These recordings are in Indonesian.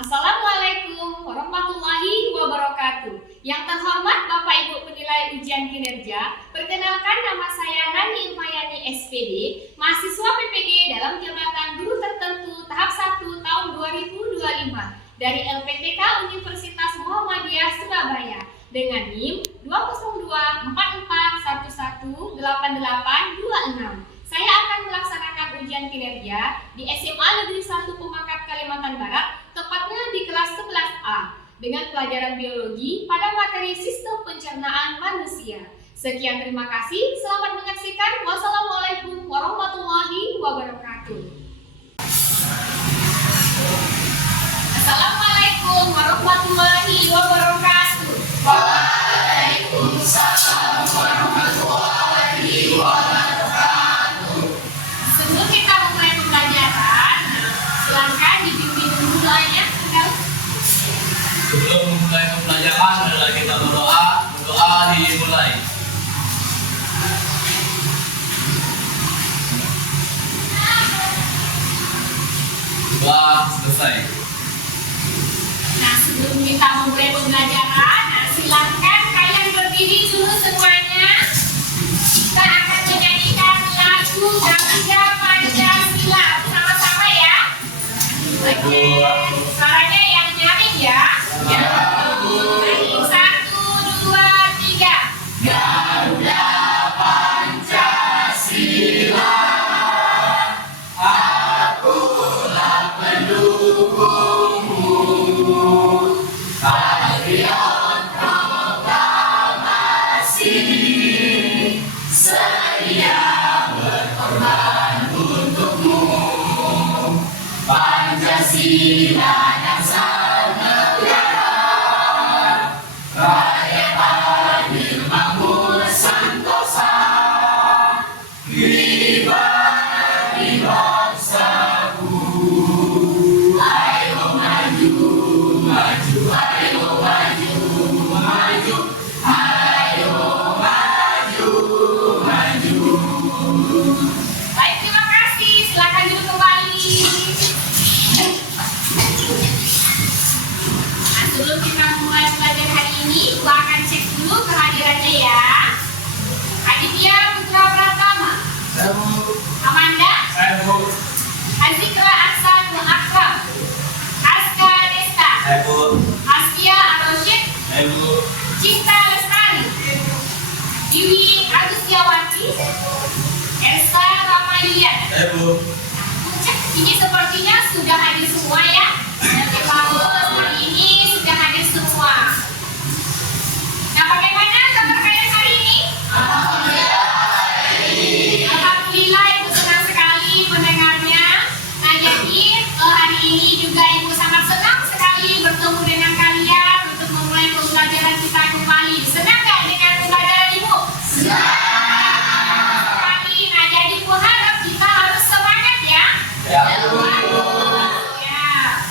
Assalamualaikum warahmatullahi wabarakatuh. Yang terhormat Bapak Ibu penilai ujian kinerja, perkenalkan nama saya Nani Ilmayani SPD, mahasiswa PPG dalam jabatan guru tertentu tahap 1 tahun 2025 dari LPTK Universitas Muhammadiyah Surabaya dengan NIM 20244118826. Saya akan melaksanakan ujian kinerja di SMA Negeri 1 Pemakat Kalimantan Barat, tepatnya di kelas 11A, dengan pelajaran biologi pada materi sistem pencernaan manusia. Sekian, terima kasih. Selamat menyaksikan. Wassalamualaikum warahmatullahi wabarakatuh. Assalamualaikum warahmatullahi wabarakatuh. Waalaikumsalam warahmatullahi wabarakatuh. Sebelum kita mulai pembelajaran, silakan dibimbing dulu ya. Sebelum memulai pembelajaran, adalah kita berdoa. Berdoa dimulai. Doa selesai. Nah, sebelum kita mulai pembelajaran, silakan kalian berdiri dulu semuanya. Kita akan menyanyikan lagu Garuda Pancasila sama-sama ya. Oke, suaranya yang nyaring ya. Baik, 1, 2, 3. Garuda Pancasila, akulah pendukungmu. Patriot proklamasi, sedia berkorban untukmu. Pancasila dasar negara, rakyat adil makmur sentosa, gimana di bangsaku. Ayo maju, maju, ayo maju, maju, ayo maju, maju. Baik, terima kasih. Silakan duduk kembali. Nah, sebelum kita mulai belajar hari ini, gua akan cek dulu kehadirannya ya. Aditya Putra Pratama, Saya Bu, Amanda, saya Bu, Azikra Aksan Akram, Aska Desta, saya Bu, Askia Arosyid, saya Bu, Cinta Lestari, Dewi Agustiawati, Elsa Ramadhian. saya Bu. Cek, ini sepertinya sudah hadir semua ya. Nanti bagus, hari ini sudah hadir semua. Nah, bagaimana kabar kalian hari ini? Alhamdulillah, Ibu senang sekali mendengarnya. Nah, jadi hari ini juga Ibu sangat senang sekali bertemu dengan kalian untuk memulai pembelajaran kita kembali. Senang nggak dengan pembelajaran Ibu? Sekali. Nah, jadi Ibu harap kita harus semangat ya. Ya, Bu. Ya.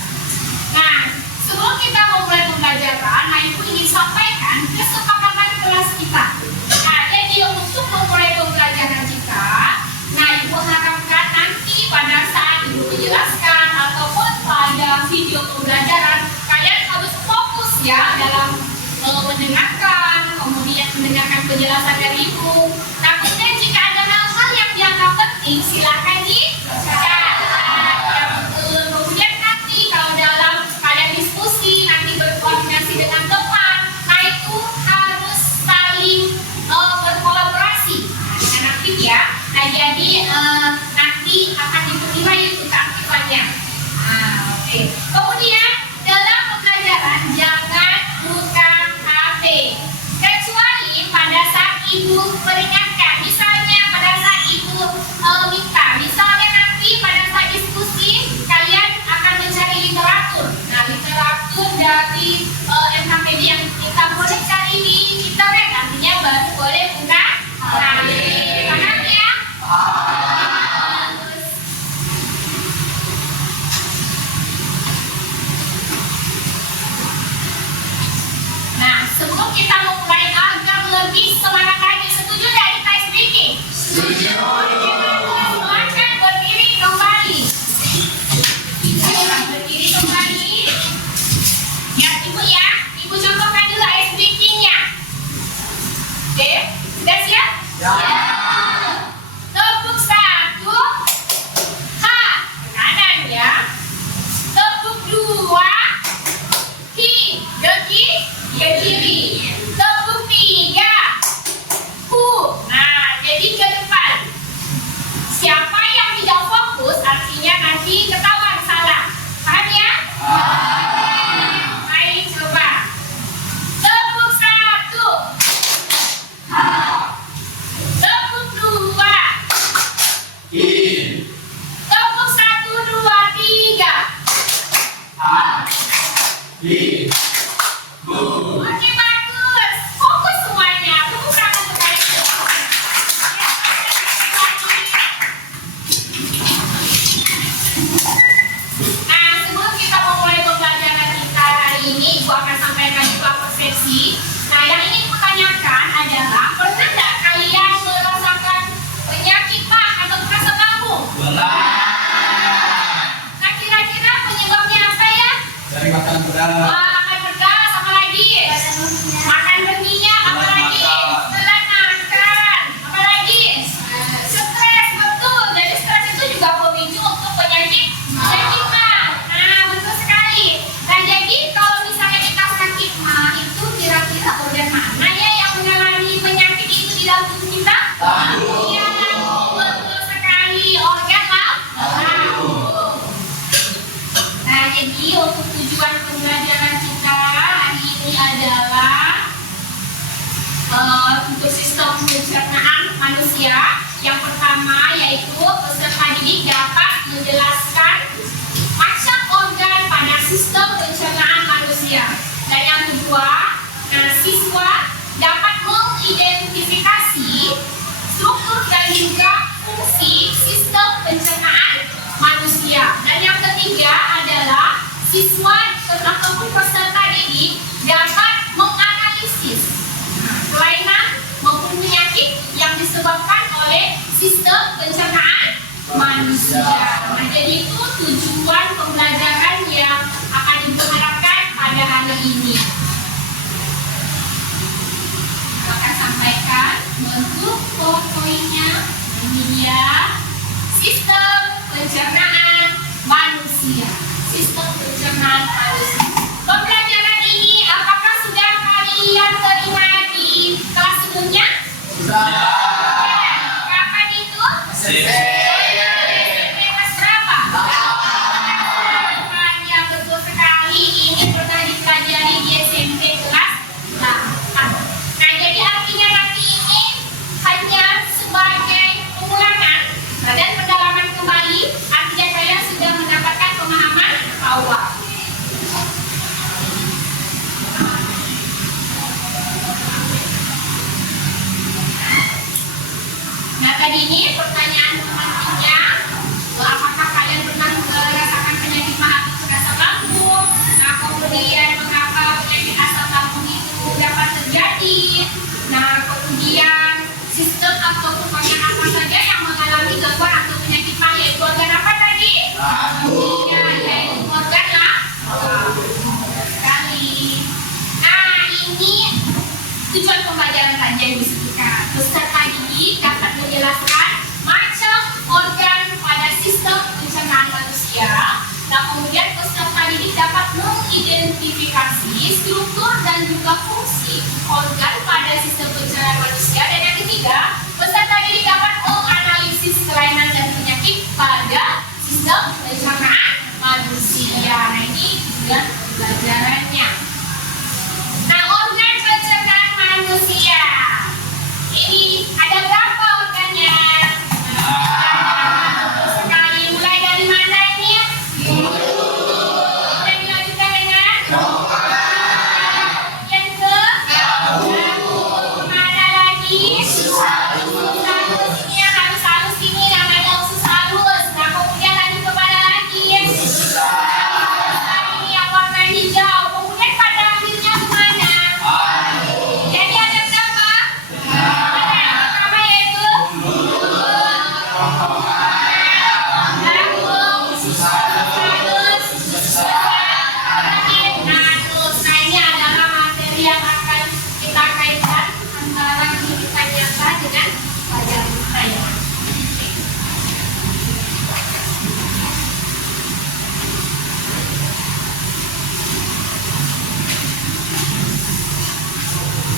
Nah, sebelum kita memulai pembelajaran, Ibu ingin sampaikan kesepakatan kelas kita. Nah, jadi untuk memulai pembelajaran kita, Ibu harapkan nanti pada saat Ibu menjelaskan ataupun pada video pembelajaran, kalian harus fokus ya dalam mendengarkan, kemudian mendengarkan penjelasan dari Ibu. Nah, kemudian jika ada hal-hal yang dianggap penting, silakan dicatat. Kemudian nanti kalau dalam kalian diskusi, nanti berkoordinasi dengan teman, itu harus saling berkolaborasi dengan aktif ya. Nah, jadi nanti akan dipenilai untuk keaktifannya. Oke. Kemudian dalam pembelajaran jangan buka HP, kecuali pada saat Ibu peringatkan. Misalnya pada saat Ibu minta, misalnya nanti pada saat diskusi kalian akan mencari literatur. Nah, literatur dari MHPD yang kita boleh cari di internet, artinya baru boleh buka HP. Paham ya? Nah, sebelum kita memulai agar lebih semangat lagi, setuju dari tes speaking? Setuju. Silakan berdiri kembali. Berdiri kembali. Oke, bagus. Fokus semuanya. Tepuk tangan untuk kalian. Nah, sebelum kita memulai pembelajaran kita hari ini, Ibu akan sampaikan juga persepsi. Nah, yang ingin kutanyakan adalah, pernah nggak kalian merasakan penyakit mah atau rasa lambung? Nah, kira-kira penyebabnya apa ya? Dari makan pedas. Makan pedas, apa lagi? Makan berminyak, apa lagi? Telan makan, apa lagi? Stres, betul. Jadi stres itu juga pemicu untuk penyakit mah. Nah, betul sekali. Nah, jadi kalau misalnya kita sakit mah, itu kira-kira organ mana ya yang mengalami penyakit itu di dalam tubuh kita? Iya, lambung. Betul sekali. Organ lambung. Nah, jadi untuk tujuan pembelajaran kita hari ini adalah untuk sistem pencernaan manusia. Yang pertama yaitu peserta didik dapat menjelaskan macam organ pada sistem pencernaan manusia. Dan yang kedua, siswa dapat mengidentifikasi struktur dan juga fungsi sistem pencernaan manusia. Dan yang ketiga adalah siswa ataupun peserta didik dapat menganalisis kelainan maupun penyakit yang disebabkan oleh sistem pencernaan manusia. Nah, jadi itu tujuan pembelajaran yang akan diharapkan pada hari ini. Saya akan sampaikan bentuk PowerPoint-nya. Ini dia sistem pencernaan manusia. Sistem pencernaan manusia. Pembelajaran ini apakah sudah kalian terima di kelas sebelumnya? Kapan itu? SMP kelas berapa? Ya, betul sekali. Ini pernah dipelajari di SMP kelas 8. Nah, jadi artinya nanti ini hanya sebagai pengulangan dan pendalaman kembali. Artinya kalian sudah mendapatkan pemahaman awal. Nah, tadi ini pertanyaan teman-temannya, apakah kalian pernah merasakan penyakit mah atau asam lambung? Nah, kemudian mengapa penyakit asam lambung itu dapat terjadi? Nah, kemudian sistem atau organ apa saja yang mengalami gangguan atau penyakit mah, yaitu organ apa tadi? Iya, yaitu organ sekali. Nah, ini tujuan pembelajaran tadi yang disebutkan. Peserta didik dapat menjelaskan macam organ pada sistem pencernaan manusia. Nah, kemudian peserta didik dapat mengidentifikasi struktur dan juga fungsi organ pada sistem pencernaan manusia. Dan yang ketiga, peserta didik dapat menganalisis kelainan dan penyakit pada sistem pencernaan manusia. Nah, ini tujuan pembelajarannya. Nah, organ pencernaan manusia. Ini ada berapa organnya? Sekali, mulai dari mana ini? Dan dilanjutkan dengan? Yang ke? Mana lagi? Halus, ini yang halus-halus ini namanya usus halus. Nah, kemudian lanjut ke mana lagi? Ini yang warna hijau. Kemudian pada akhirnya kemana? Jadi ada berapa? Pertama yaitu nah, ini adalah materi yang akan kita kaitkan antara kehidupan nyata dengan pelajaran kita ya.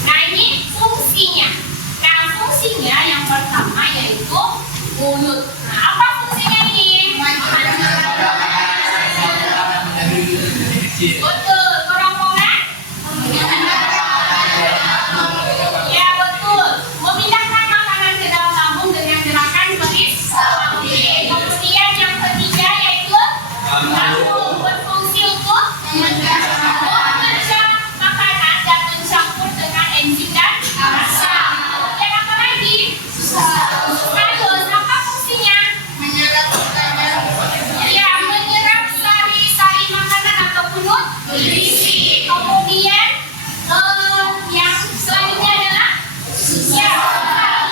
Nah, ini fungsinya. Nah, fungsinya yang pertama yaitu mulut. Nah, apa fungsinya ini? Betul, kerongkongan. Ya, betul. Memindahkan makanan ke dalam lambung dengan gerakan peris. Kemudian yang ketiga yaitu lambung berfungsi untuk mencerna. berisi. Kemudian yang selanjutnya adalah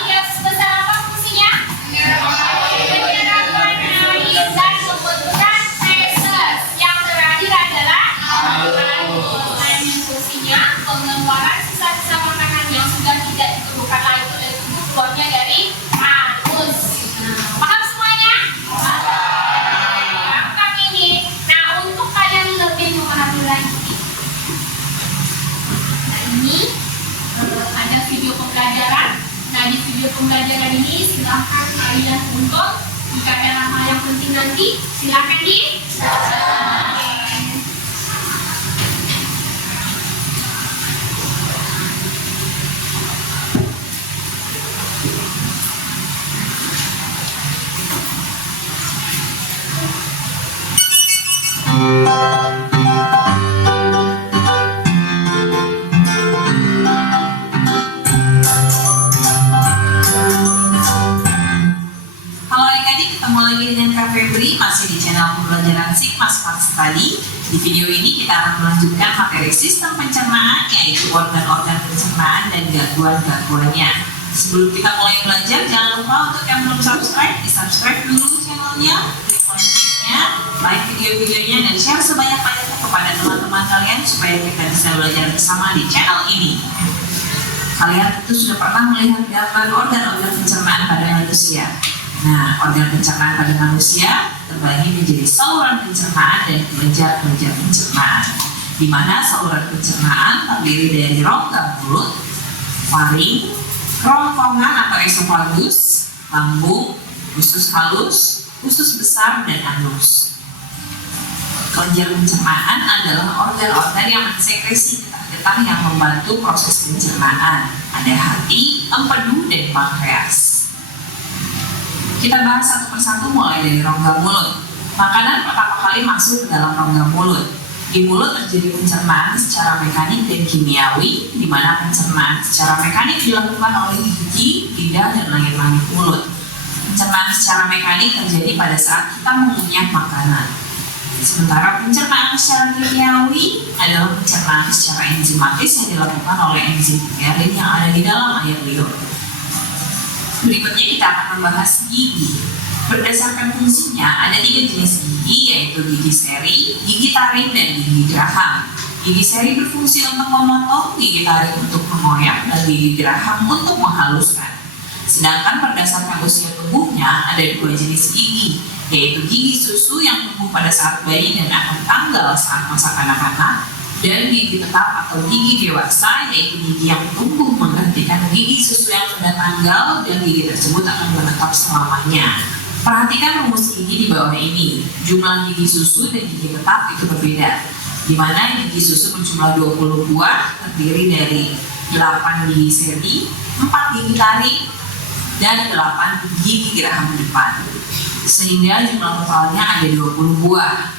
ya sebesar apa fungsinya? Menyerapkan air dan membentukkan feses. Yang terakhir adalah fungsinya pengeluaran sisa-sisa makanan yang sudah tidak diperlukan lagi oleh tubuh keluarnya dari anus. Paham semuanya? Gampang ini. Nah, untuk kalian lebih memahami lagi, nah ini ada video pembelajaran. Nah, di video pembelajaran ini silahkan kalian tonton. Jika ada hal yang penting nanti, silahkan di masih di channel pembelajaran Sigma Smart Study. Di video ini kita akan melanjutkan materi sistem pencernaan, yaitu organ-organ pencernaan dan gangguan-gangguannya. Sebelum kita mulai belajar, jangan lupa untuk yang belum subscribe, di-subscribe dulu channelnya, klik loncengnya, like video-videonya, dan share sebanyak-banyaknya kepada teman-teman kalian supaya kita bisa belajar bersama di channel ini. Kalian tentu sudah pernah melihat gambar organ-organ pencernaan pada manusia. Nah, organ pencernaan pada manusia terbagi menjadi saluran pencernaan dan kelenjar-kelenjar pencernaan, di mana saluran pencernaan terdiri dari rongga mulut, faring, kerongkongan atau esofagus, lambung, usus halus, usus besar, dan anus. Kelenjar pencernaan adalah organ-organ yang mensekresi getah-getah yang membantu proses pencernaan. Ada hati, empedu, dan pankreas. Kita bahas satu persatu mulai dari rongga mulut. Makanan pertama kali masuk ke dalam rongga mulut. Di mulut terjadi pencernaan secara mekanik dan kimiawi, di mana pencernaan secara mekanik dilakukan oleh gigi, lidah, dan langit-langit mulut. Pencernaan secara mekanik terjadi pada saat kita mengunyah makanan. Sementara pencernaan secara kimiawi adalah pencernaan secara enzimatis yang dilakukan oleh enzim peptidin yang ada di dalam air liur. Berikutnya kita akan membahas gigi. Berdasarkan fungsinya, ada 3 jenis gigi, yaitu gigi seri, gigi taring, dan gigi geraham. Gigi seri berfungsi untuk memotong, gigi taring untuk mengoyak, dan gigi geraham untuk menghaluskan. Sedangkan berdasarkan usia tubuhnya, ada 2 jenis gigi, yaitu gigi susu yang tumbuh pada saat bayi dan akan tanggal saat masa kanak-kanak, dan gigi tetap atau gigi dewasa, yaitu gigi yang tumbuh menggantikan gigi susu yang sudah tanggal, dan gigi tersebut akan menetap selamanya. Perhatikan rumus gigi di bawah ini. Jumlah gigi susu dan gigi tetap itu berbeda, di mana gigi susu berjumlah 20 buah, terdiri dari 8 gigi seri, 4 gigi taring, dan 8 gigi geraham depan, sehingga jumlah totalnya ada 20 buah.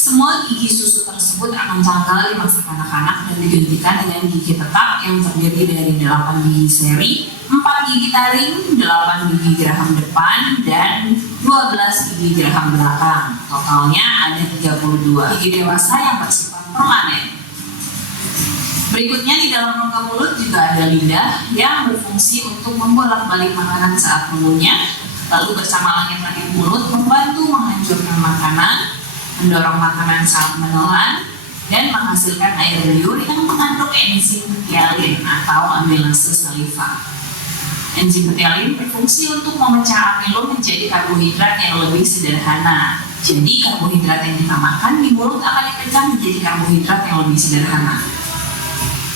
Semua gigi susu tersebut akan tanggal di masa kanak-kanak dan digantikan dengan gigi tetap yang terdiri dari 8 gigi seri, 4 gigi taring, 8 gigi geraham depan, dan 12 gigi geraham belakang. Totalnya ada 32 gigi dewasa yang bersifat permanen. Berikutnya, di dalam rongga mulut juga ada lidah yang berfungsi untuk membolak-balik makanan saat mengunyah, lalu bersama langit-langit mulut membantu menghancurkan makanan, mendorong makanan saat menelan, dan menghasilkan air liur yang mengandung enzim peptidin atau amilase saliva. Enzim peptidin berfungsi untuk memecah amilo menjadi karbohidrat yang lebih sederhana. Jadi karbohidrat yang kita makan di mulut akan dipecah menjadi karbohidrat yang lebih sederhana.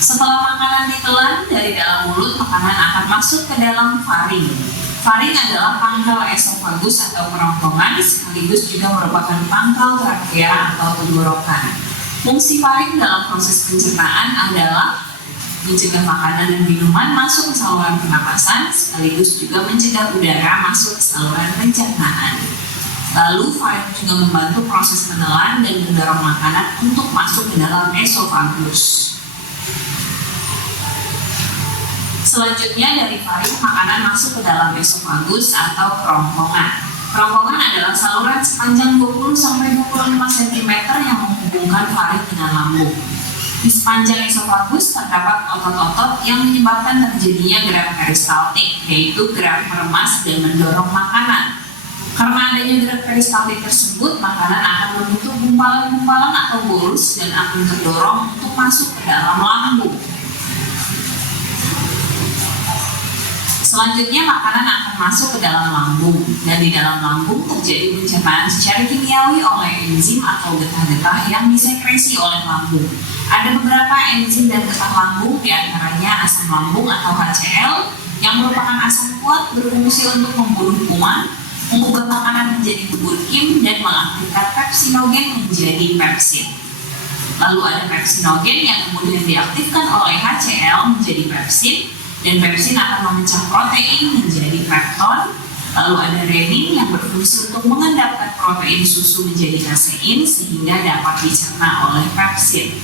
Setelah makanan ditelan dari dalam mulut, makanan akan masuk ke dalam faring. Faring adalah pangkal esofagus atau kerongkongan, sekaligus juga merupakan pangkal trakea atau tenggorokan. Fungsi faring dalam proses pencernaan adalah mencegah makanan dan minuman masuk ke saluran pernapasan, sekaligus juga mencegah udara masuk ke saluran pencernaan. Lalu faring juga membantu proses menelan dan mendorong makanan untuk masuk ke dalam esofagus. Selanjutnya dari faring, makanan masuk ke dalam esofagus atau kerongkongan. Kerongkongan adalah saluran sepanjang 20-25 cm yang menghubungkan faring dengan lambung. Di sepanjang esofagus terdapat otot-otot yang menyebabkan terjadinya gerak peristaltik, yaitu gerak meremas dan mendorong makanan. Karena adanya gerak peristaltik tersebut, makanan akan membentuk gumpalan-gumpalan atau bolus dan akan terdorong untuk masuk ke dalam lambung. Selanjutnya, makanan akan masuk ke dalam lambung, dan di dalam lambung terjadi pencernaan secara kimiawi oleh enzim atau getah-getah yang disekresi oleh lambung. Ada beberapa enzim dan getah lambung, diantaranya asam lambung atau HCl, yang merupakan asam kuat berfungsi untuk membunuh kuman, mengubah makanan menjadi bubur kim, dan mengaktifkan pepsinogen menjadi pepsin. Lalu ada pepsinogen yang kemudian diaktifkan oleh HCl menjadi pepsin, dan pepsin akan memecah protein menjadi pepton. Lalu ada renin yang berfungsi untuk mengendapkan protein susu menjadi kasein sehingga dapat dicerna oleh pepsin.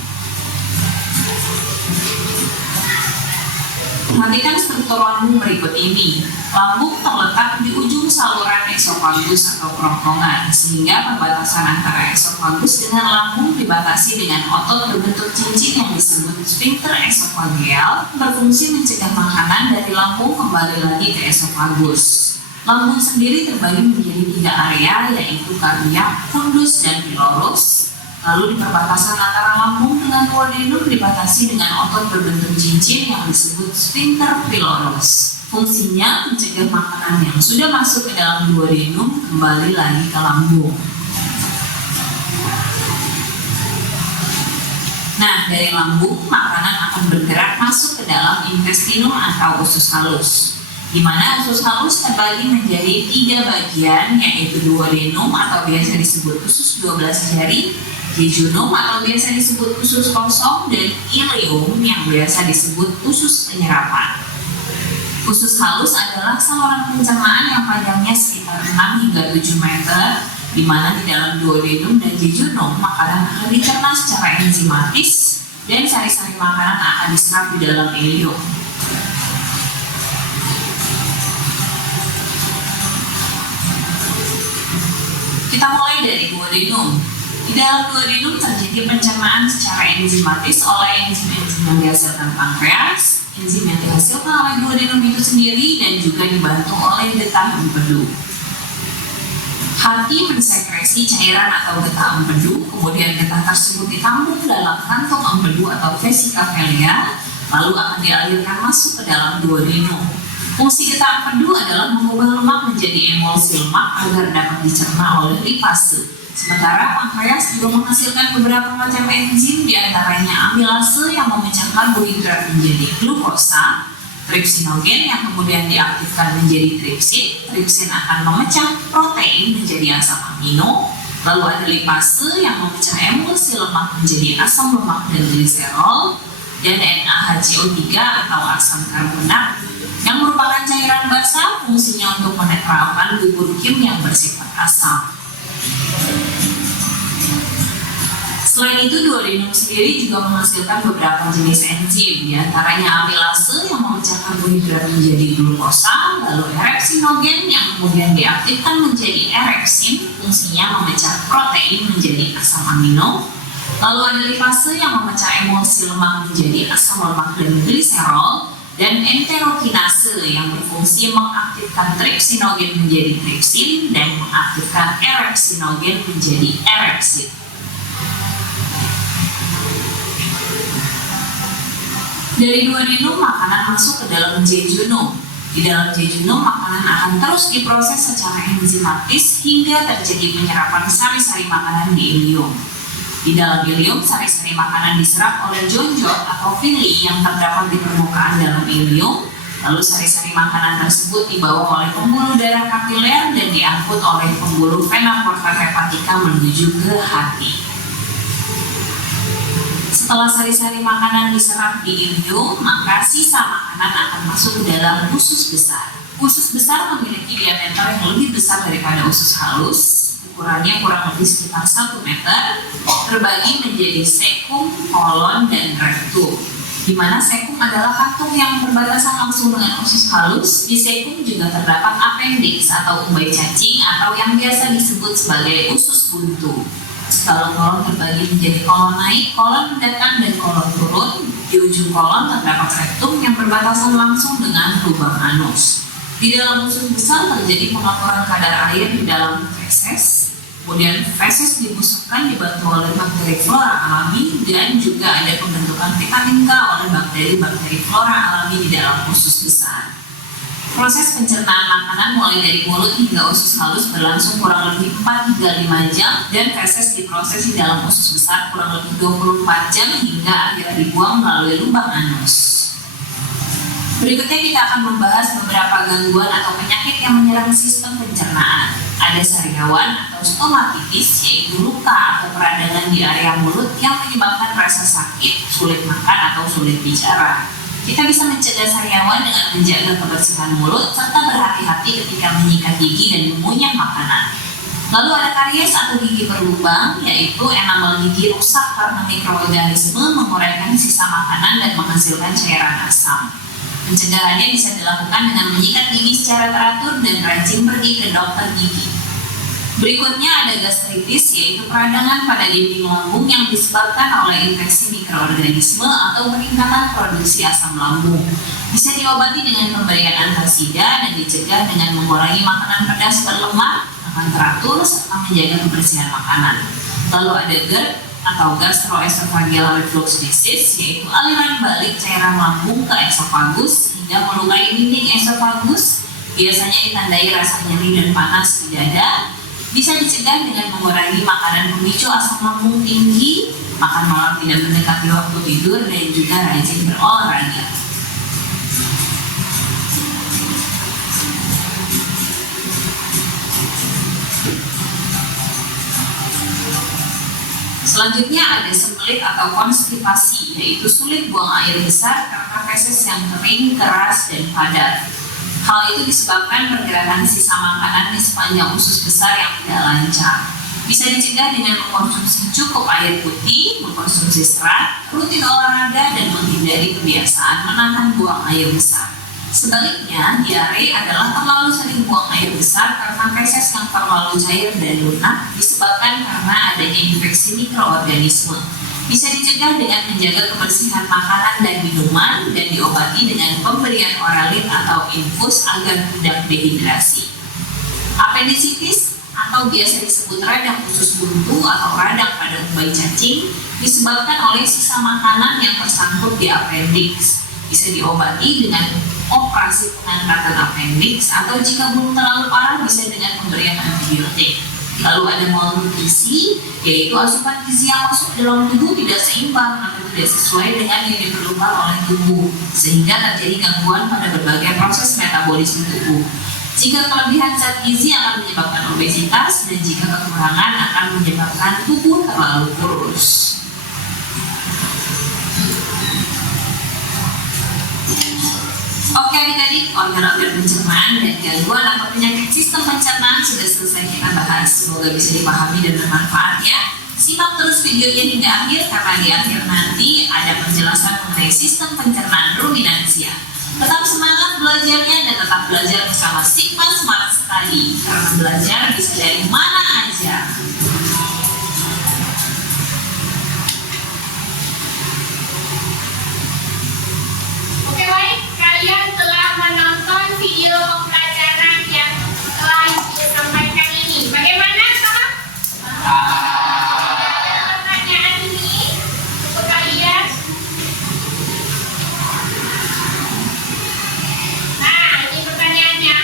Perhatikan struktur lambung berikut ini. Lambung terletak di ujung saluran esofagus atau kerongkongan, sehingga perbatasan antara esofagus dengan lambung dibatasi dengan otot berbentuk cincin yang disebut sphincter esofageal, berfungsi mencegah makanan dari lambung kembali lagi ke esofagus. Lambung sendiri terbagi menjadi 3 area, yaitu kardiak, fundus, dan pylorus. Lalu di perbatasan antara lambung dengan duodenum dibatasi dengan otot berbentuk cincin yang disebut sphincter pylorus. Fungsinya mencegah makanan yang sudah masuk ke dalam duodenum kembali lagi ke lambung. Nah, dari lambung makanan akan bergerak masuk ke dalam intestinum atau usus halus, di mana usus halus terbagi menjadi 3 bagian, yaitu duodenum atau biasa disebut usus 12 jari, jejunum atau biasa disebut usus kosong, dan ileum yang biasa disebut usus penyerapan. Usus halus adalah saluran pencernaan yang panjangnya sekitar 6 hingga 7 meter, di mana di dalam duodenum dan jejunum makanan akan dicerna secara enzimatis dan sari-sari makanan akan diserap di dalam ileum. Kita mulai dari duodenum. Di dalam duodenum terjadi pencernaan secara enzimatis oleh enzim-enzim yang dihasilkan pankreas, enzim yang dihasilkan oleh duodenum itu sendiri, dan juga dibantu oleh getah empedu. Hati mensekresi cairan atau getah empedu, kemudian getah tersebut ditampung dalam kantung empedu atau vesika velia, lalu akan dialirkan masuk ke dalam duodenum. Fungsi getah empedu adalah mengubah lemak menjadi emulsi lemak agar dapat dicerna oleh lipase. Sementara pankreas juga menghasilkan beberapa macam enzim, diantaranya amilase yang memecah karbohidrat menjadi glukosa, tripsinogen yang kemudian diaktifkan menjadi tripsin. Tripsin akan memecah protein menjadi asam amino. Lalu ada lipase yang memecah emulsi lemak menjadi asam lemak dan gliserol, dan NaHCO3 atau asam karbonat yang merupakan cairan basah, fungsinya untuk menetralkan bubur kim yang bersifat asam. Selain itu, duodenum sendiri juga menghasilkan beberapa jenis enzim, diantaranya amilase yang memecah karbohidrat menjadi glukosa, lalu erepsinogen yang kemudian diaktifkan menjadi erepsin, fungsinya memecah protein menjadi asam amino, lalu ada lipase yang memecah emulsi lemak menjadi asam lemak dan gliserol, dan enterokinase yang berfungsi mengaktifkan tripsinogen menjadi tripsin dan mengaktifkan erepsinogen menjadi erepsin. Dari duodenum makanan masuk ke dalam jejunum. Di dalam jejunum makanan akan terus diproses secara enzimatis hingga terjadi penyerapan sari-sari makanan di ileum. Di dalam ileum, sari-sari makanan diserap oleh jonjol atau villi yang terdapat di permukaan dalam ileum. Lalu sari-sari makanan tersebut dibawa oleh pembuluh darah kapiler dan diangkut oleh pembuluh vena porta hepatica menuju ke hati. Setelah sari-sari makanan diserap di ileum, maka sisa makanan akan masuk ke dalam usus besar. Usus besar memiliki diameter yang lebih besar daripada usus halus. Ukurannya kurang lebih sekitar 1 meter, terbagi menjadi cecum, kolon, dan rectum. di mana sekum adalah kantung yang berbatasan langsung dengan usus halus. Di sekum juga terdapat appendix atau umbai cacing atau yang biasa disebut sebagai usus buntu. Kalau kolon terbagi menjadi kolon naik, kolon mendatang, dan kolon turun. Di ujung kolon terdapat rektum yang berbatasan langsung dengan lubang anus. Di dalam usus besar terjadi pengapuran kadar air di dalam feses. Kemudian feses dibusukkan dibantu oleh bakteri flora alami dan juga ada pembentukan vitamin K oleh bakteri-bakteri flora alami di dalam usus besar. Proses pencernaan makanan mulai dari mulut hingga usus halus berlangsung kurang lebih 4 hingga 5 jam dan feses diproses di dalam usus besar kurang lebih 24 jam hingga akhirnya dibuang melalui lubang anus. Berikutnya kita akan membahas beberapa gangguan atau penyakit yang menyerang sistem pencernaan. Ada sariawan atau stomatitis, yaitu luka atau peradangan di area mulut yang menyebabkan rasa sakit, sulit makan atau sulit bicara. Kita bisa mencegah sariawan dengan menjaga kebersihan mulut serta berhati-hati ketika menyikat gigi dan mengunyah makanan. Lalu ada karies atau gigi berlubang, yaitu enamel gigi rusak karena mikroorganisme menguraikan sisa makanan dan menghasilkan cairan asam. Pencegahannya bisa dilakukan dengan menyikat gigi secara teratur dan rajin pergi ke dokter gigi. Berikutnya ada gastritis, yaitu peradangan pada dinding lambung yang disebabkan oleh infeksi mikroorganisme atau peningkatan produksi asam lambung. Bisa diobati dengan pemberian antasida dan dicegah dengan mengurangi makanan pedas berlemak, makan teratur, serta menjaga kebersihan makanan. Lalu ada GERD atau gastroesophageal reflux disease, yaitu aliran balik cairan lambung ke esofagus hingga melukai dinding esofagus, biasanya ditandai rasa nyeri dan panas di dada. Bisa dicegah dengan mengurangi makanan pemicu asam lambung tinggi, makan malam tidak mendekati waktu tidur, dan juga rajin berolahraga. Selanjutnya ada sembelit atau konstipasi, yaitu sulit buang air besar karena feses yang kering, keras, dan padat. Hal itu disebabkan pergerakan sisa makanan di sepanjang usus besar yang tidak lancar. Bisa dicegah dengan mengkonsumsi cukup air putih, mengkonsumsi serat, rutin olahraga, dan menghindari kebiasaan menahan buang air besar. Sebaliknya, diare adalah terlalu sering buang air besar karena feses yang terlalu cair dan lunak disebabkan karena adanya infeksi mikroorganisme. Bisa dicegah dengan menjaga kebersihan makanan dan minuman dan diobati dengan pemberian oralit atau infus agar tidak dehidrasi. Appendicitis atau biasa disebut radang usus buntu atau radang pada umbai cacing disebabkan oleh sisa makanan yang tersangkut di appendix. Bisa diobati dengan operasi pengangkatan appendix atau jika belum terlalu parah bisa dengan pemberian antibiotik. Lalu ada malnutrisi, yaitu asupan gizi yang masuk dalam tubuh tidak seimbang atau tidak sesuai dengan yang diperlukan oleh tubuh, sehingga terjadi gangguan pada berbagai proses metabolisme tubuh. Jika kelebihan zat gizi akan menyebabkan obesitas, dan jika kekurangan akan menyebabkan tubuh terlalu kurus. Oke adik-adik, organ-organ pencernaan dan gangguan atau penyakit sistem pencernaan sudah selesai kita bahas. Semoga bisa dipahami dan bermanfaat ya. Simak terus videonya hingga akhir karena di akhir nanti ada penjelasan mengenai sistem pencernaan ruminansia. Tetap semangat belajarnya dan tetap belajar bersama Sigma Smart Study karena belajar bisa dari mana aja. Oke baik, kalian telah menonton video pembelajaran yang telah disampaikan ini. Bagaimana sekarang? Ada pertanyaan ini untuk kalian? Nah, ini pertanyaannya.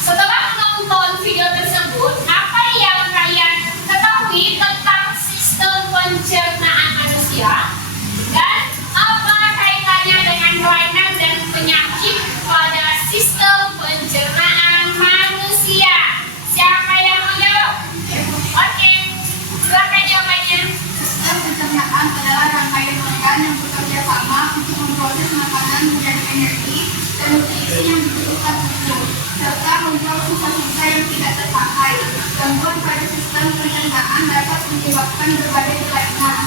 Setelah menonton video tersebut, apa yang kalian ketahui tentang sistem pencernaan manusia? Dan apa kaitannya dengan kelainan dan penyakit pada sistem pencernaan manusia? Siapa yang mau jawab? Oke, silakan jawabannya. Sistem pencernaan adalah rangkaian organ yang bekerja sama untuk memproses makanan menjadi energi dan nutrisi yang dibutuhkan tubuh, serta membuang sisa-sisa yang tidak terpakai. Gangguan pada sistem pencernaan dapat menyebabkan berbagai kelainan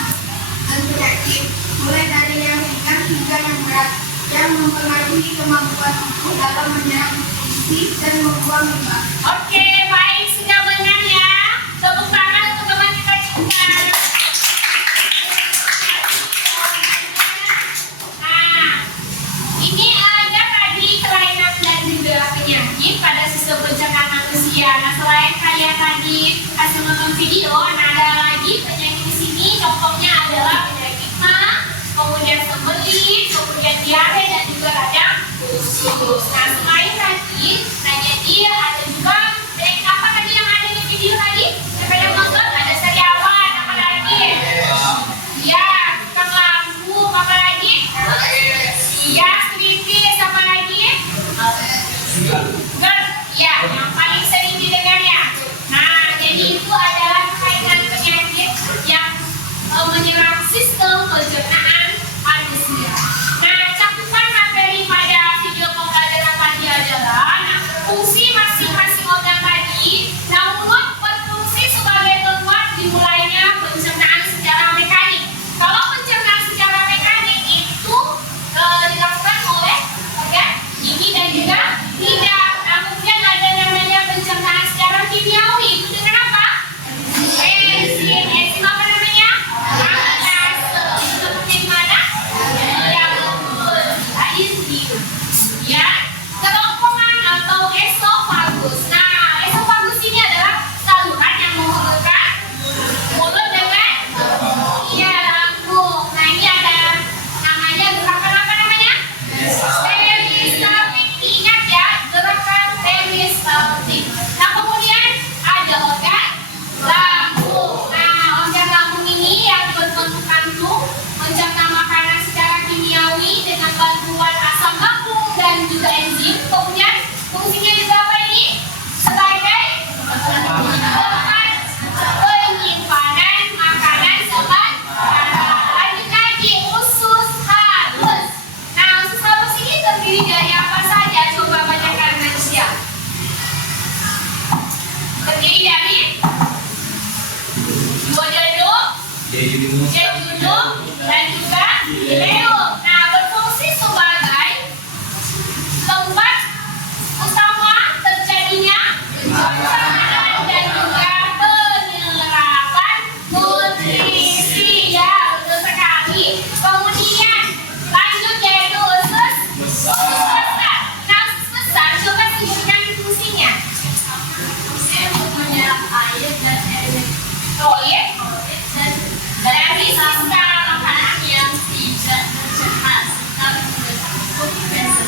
dan penyakit, mulai dari yang ringan hingga yang berat, yang mempengaruhi kemampuan tubuh dalam menyerap nutrisi dan membuang limbah. Oke, baik, sudah benar ya. Tepuk tangan untuk teman kita juga. Nah, ini ada tadi kelainan dan juga penyakit pada sistem pencernaan manusia. Nah, selain kalian tadi kasih nonton video, nah ada lagi penyakit di sini. Contohnya adalah penyakit mah, kemudian sembelit, kemudian diare dan juga radang usus. Nah, selain tadi, nah jadi ada juga penyakit apa tadi yang ada di video tadi? Siapa yang nonton? Ada sariawan, apa lagi? Ya, tukang lampu, apa lagi? Ya, selipis, apa lagi? Ger, ya, yang paling sering didengarnya. Nah, jadi itu adalah kelainan penyakit yang menyerang sistem pencernaan manusia. Nah, cakupan materi pada video pembelajaran tadi adalah fungsi masing-masing organ tadi. Nah, mulut berfungsi sebagai tempat dimulainya pencernaan secara mekanik. Kalau pencernaan secara mekanik itu dilakukan oleh organ gigi dan juga lidah. Nah, kemudian ada namanya pencernaan secara kimiawi. Itu dengan apa? Enzim. Enzim apa namanya? Amilase. Itu seperti mana? Ya, betul. Enzim. Ya, kerongkongan atau esofagus. Nah, esofagus ini adalah saluran yang menghubungkan mulut dengan lambung. Nah, ini ada namanya gerakan apa namanya? Peristaltik. Ingat ya, gerakan peristaltik. Nah, kemudian ada organ lambung. Nah, organ lambung ini yang berbentuk kantung mencerna makanan secara kimiawi dengan bantuan asam lambung dan juga enzim. Kemudian fungsinya juga apa ini? Sebagai tempat penyimpanan makanan sementara. Lanjut lagi, usus halus. Nah, usus halus ini terdiri dari apa saja? Coba bacakan manusia. Terdiri dari duodenum, jejunum, dan juga ileum. Nah, berfungsi sebagai tempat utama terjadinya pencernaan dan juga penyerapan nutrisi. Ya, betul sekali. Kemudian lanjut yaitu usus besar. Nah, usus besar coba sebutkan fungsinya. Untuk menyerap air dan proyek dari sisa makanan yang tidak tercerna.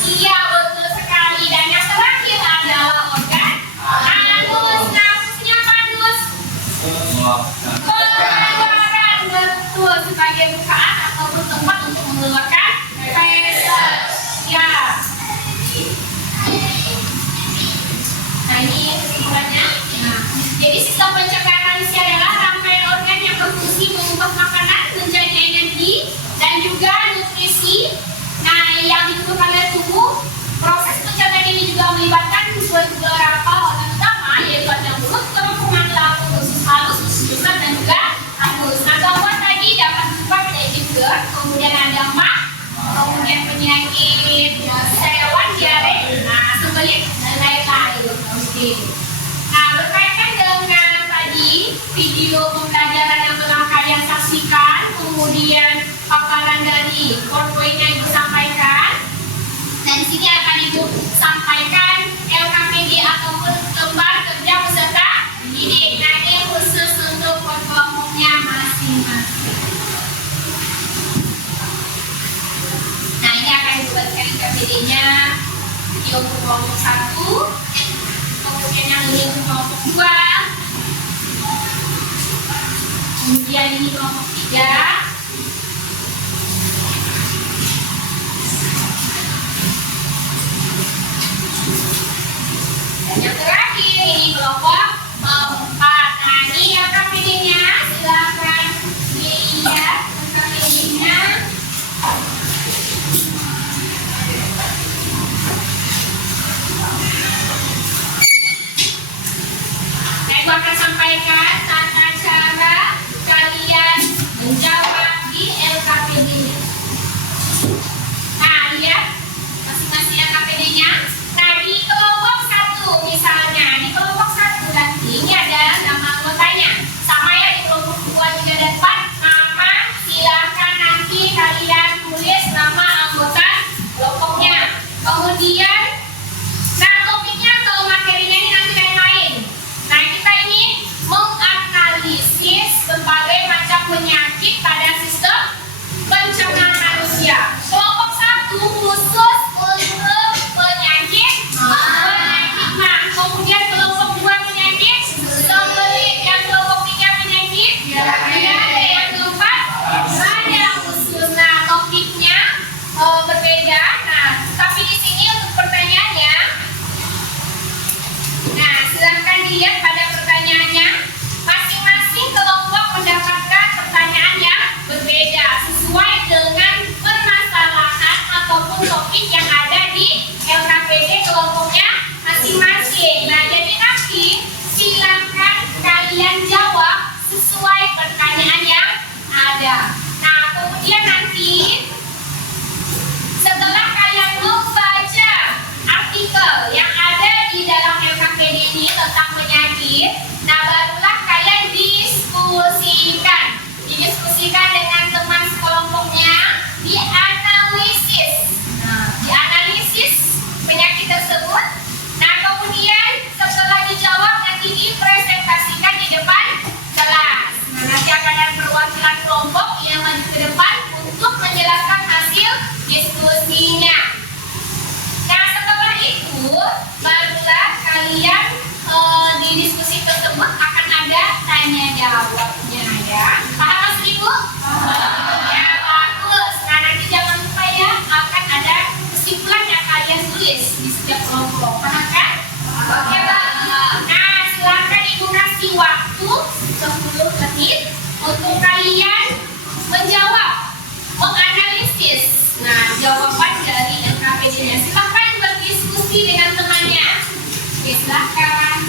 Iya, betul sekali. Dan yang terakhir adalah organ anus. Nah, fungsinya apa anus? Pengeluaran, betul, sebagai bukaan ataupun tempat untuk mengeluarkan feses. Ya. Nah, ini kesimpulannya. Nah, jadi sistem pencernaan manusia adalah rangkaian organ yang berfungsi mengubah makanan menjadi energi dan juga nutrisi. Nah, yang dibutuhkan oleh tubuh. Proses pencernaan ini juga melibatkan beberapa organ utama, yaitu ada mulut, kerongkongan lambung, usus halus, usus besar, dan juga anus. Nah, gangguan tadi dapat berupa penyakit GERD, kemudian ada mah, kemudian penyakit sariawan, diare, nah, sembelit, dan lain-lain. Oke. Nah, berkaitan dengan tadi video pembelajaran yang telah kalian saksikan, kemudian paparan dari PowerPoint yang disampaikan. Dan di sini akan Ibu sampaikan LKPD ataupun lembar kerja peserta didik. Nah, ini khusus untuk kelompoknya masing-masing. Nah, ini akan dibuatkan LKPD-nya di untuk kelompok 1, kemudian yang ini untuk kelompok 2, kemudian ini kelompok 3. Dan yang terakhir ini kelompok 4. Nah, ini LKPD-nya, silakan dilihat LKPD-nya. Saya akan sampaikan tata cara ataupun topik yang ada di LKPD kelompoknya masing-masing. Nah, jadi nanti silakan kalian jawab sesuai pertanyaan yang ada. Nah, kemudian nanti setelah kalian membaca artikel yang ada di dalam LKPD ini tentang penyakit, nah barulah kalian didiskusikan dengan teman sekelompoknya, dianalisis. Nah, dianalisis penyakit tersebut. Nah, kemudian setelah dijawab nanti dipresentasikan di depan kelas. Nah, nanti akan ada perwakilan kelompok yang maju ke depan untuk menjelaskan hasil diskusinya. Nah, setelah itu barulah kalian di diskusi tersebut akan ada tanya jawabnya ya. Paham Mas Ibu? Ya, bagus. Nah, nanti jangan lupa ya, akan ada kesimpulan yang kalian tulis di setiap kelompok. Paham kan? Oke, bagus. Nah, silakan Ibu kasih waktu 10 menit untuk kalian menjawab, menganalisis. Nah, jawaban dari LKPD-nya. Silakan berdiskusi dengan temannya. Oke, silakan.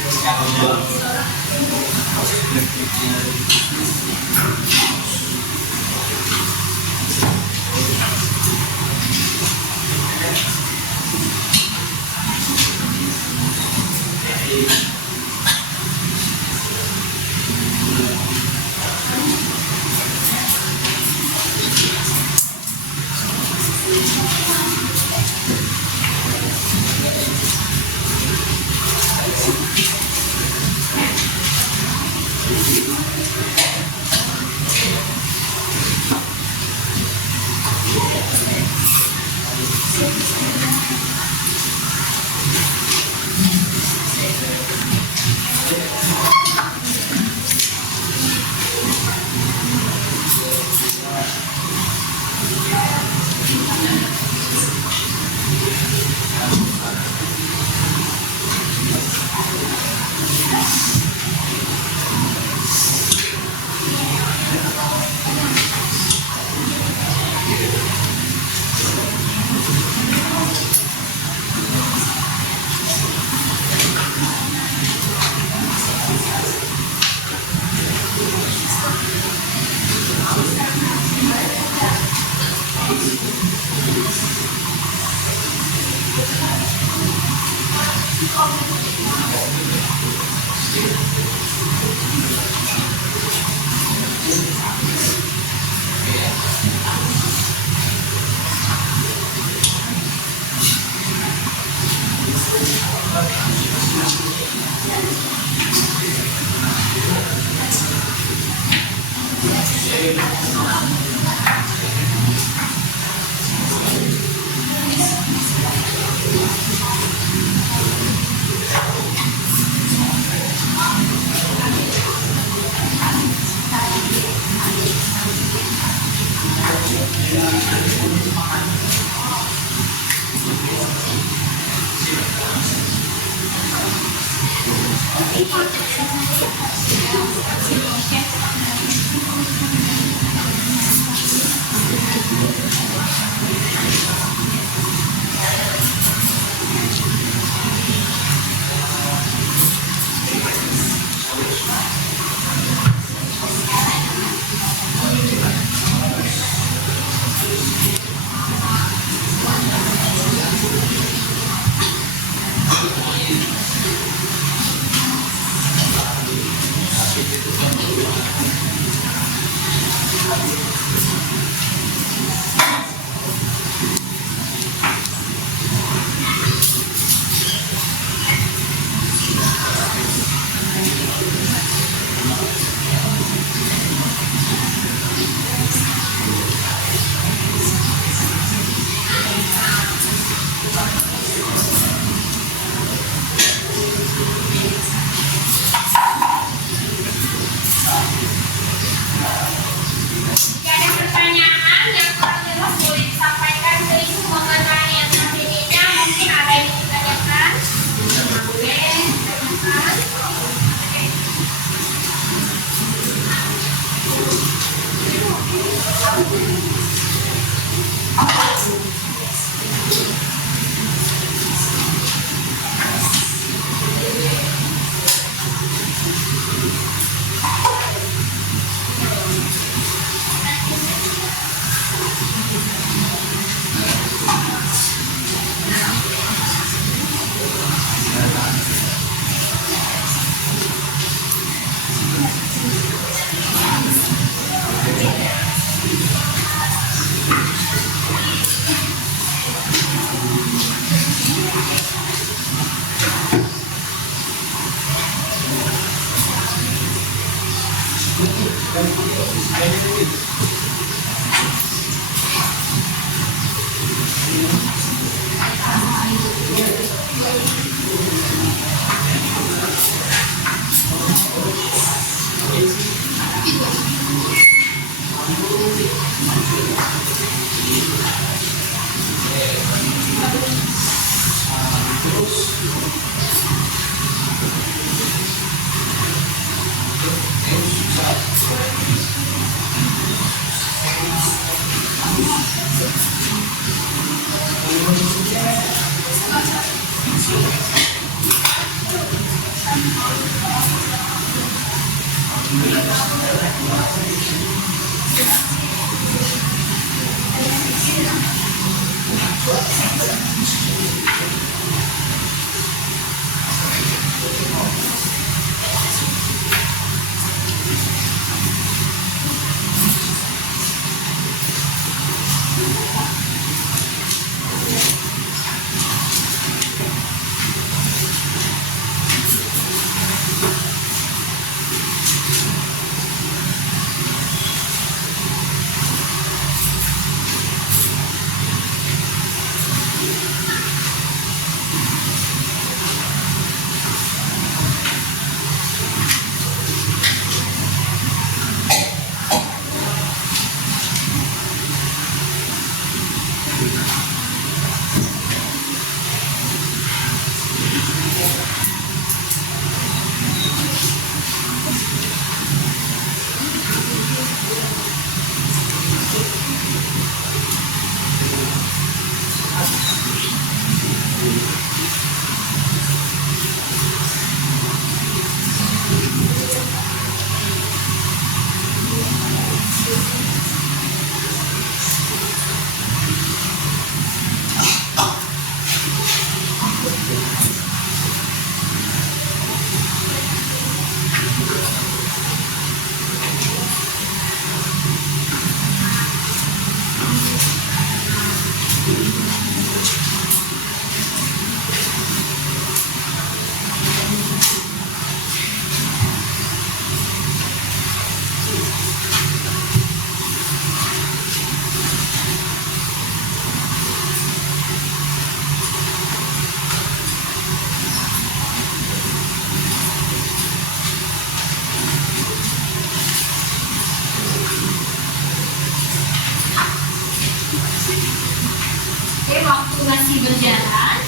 Oke, waktu masih berjalan,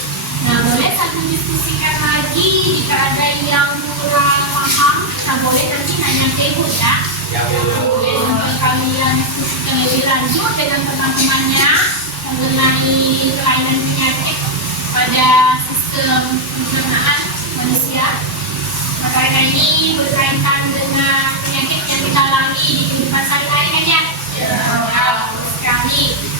nah boleh sambil diskusikan lagi. Jika ada yang kurang paham, nah boleh nanti nanya ke ibu ya. Boleh sampai kalian diskusikan lebih lanjut dengan teman-temannya mengenai kelainan penyakit pada sistem pencernaan manusia. Nah, karena ini berkaitan dengan penyakit yang kita alami di kehidupan sehari-hari kan ya? Ya, betul sekali.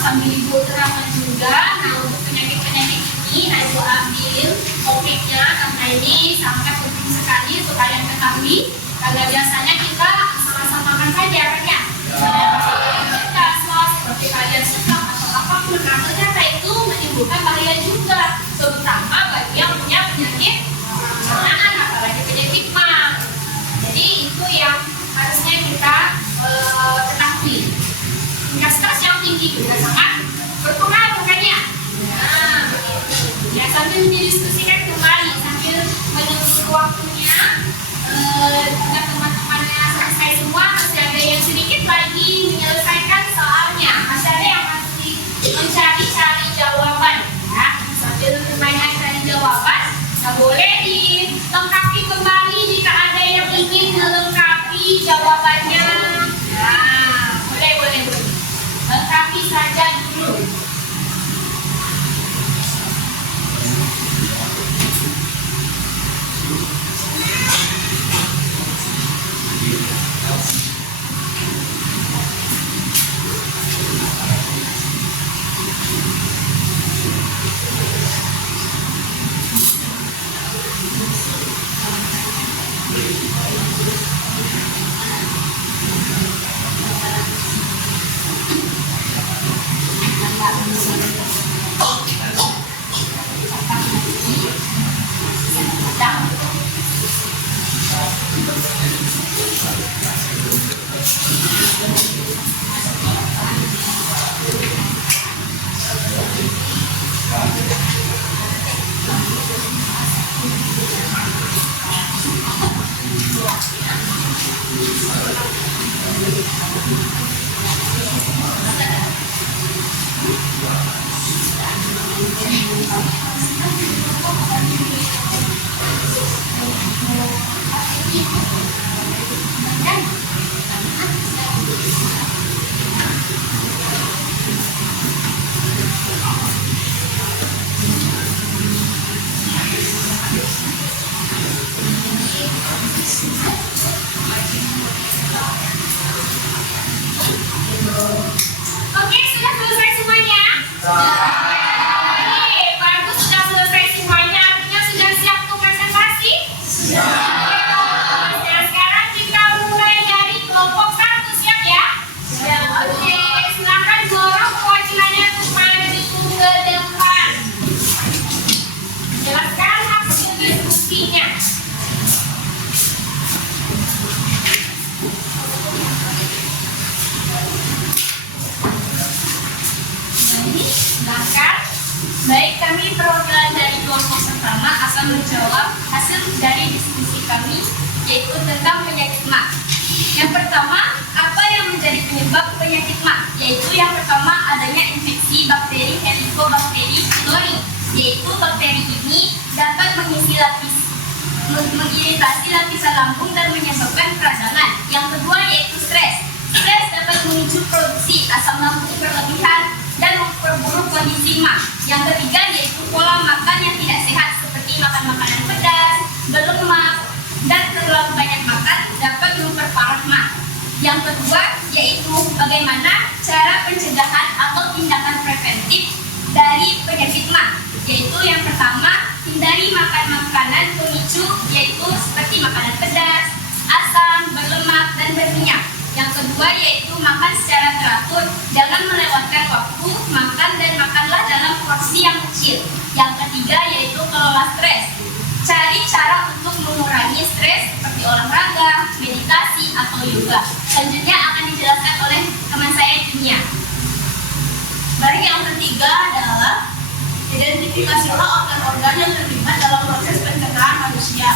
Sambil ibu terangkan juga, nah untuk penyakit-penyakit ini, nah ibu ambil topiknya karena ini sangat penting sekali untuk kalian ketahui. Karena biasanya kita asal-asal makan saja kan ya, kita asal seperti kalian suka atau apapun, nah ternyata itu menimbulkan bahaya juga, terutama bagi yang punya penyakit pencernaan, apalagi penyakit mah. Jadi itu yang harusnya kita ketahui. Tingkat stres yang tinggi juga sangat berpengaruh kan ya? Nah, ya sambil didiskusikan kembali, sambil menunggu waktunya, jika teman-temannya selesai semua, masih ada yang sedikit lagi menyelesaikan soalnya, masih ada yang masih mencari Lengkapi kembali jika ada yang ingin melengkapi jawabannya. Nah, boleh. Lengkapi saja dulu. Oke, sudah selesai semuanya? Oke, bagus, sudah selesai semuanya. Artinya sudah siap untuk presentasi? Nah, sekarang kita mulai dari kelompok 1, siap ya? Oke, silakan dorong perwakilannya supaya ditunggu ke depan. Jelaskan hasil diskusinya. Silakan. Baik, kami perwakilan dari kelompok pertama akan menjawab hasil dari diskusi kami, yaitu tentang penyakit MA. Yang pertama, apa yang menjadi penyebab penyakit MA? Yaitu yang pertama adanya infeksi bakteri Helicobacter pylori, yaitu bakteri ini dapat mengiritasi lapisan lambung dan menyebabkan peradangan. Yang kedua yaitu stres. Stres dapat memicu produksi asam lambung berlebihan dan memperburuk kondisi MA. Yang ketiga yaitu pola makan yang tidak sehat seperti makan makanan pedas, berlemak, dan terlalu banyak makan dapat memperparah MA. Yang kedua yaitu bagaimana cara pencegahan atau tindakan preventif dari penyakit MA. Yaitu yang pertama, hindari makan makanan pemicu yaitu seperti makanan pedas, asam, berlemak, dan berminyak. Yang kedua yaitu makan secara teratur, jangan melewatkan waktu makan dan makanlah dalam porsi yang kecil. Yang ketiga yaitu kelola stres. Cari cara untuk mengurangi stres seperti olahraga, meditasi, atau yoga. Selanjutnya akan dijelaskan oleh teman saya Dunia. Baik, yang ketiga adalah identifikasilah organ-organ yang terlibat dalam proses pencernaan manusia.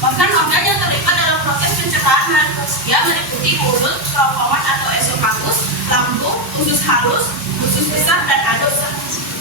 Organ-organ yang terlibat dalam proses pencernaan manusia meliputi mulut, kerongkongan atau esofagus, lambung, usus halus, usus besar, dan anus.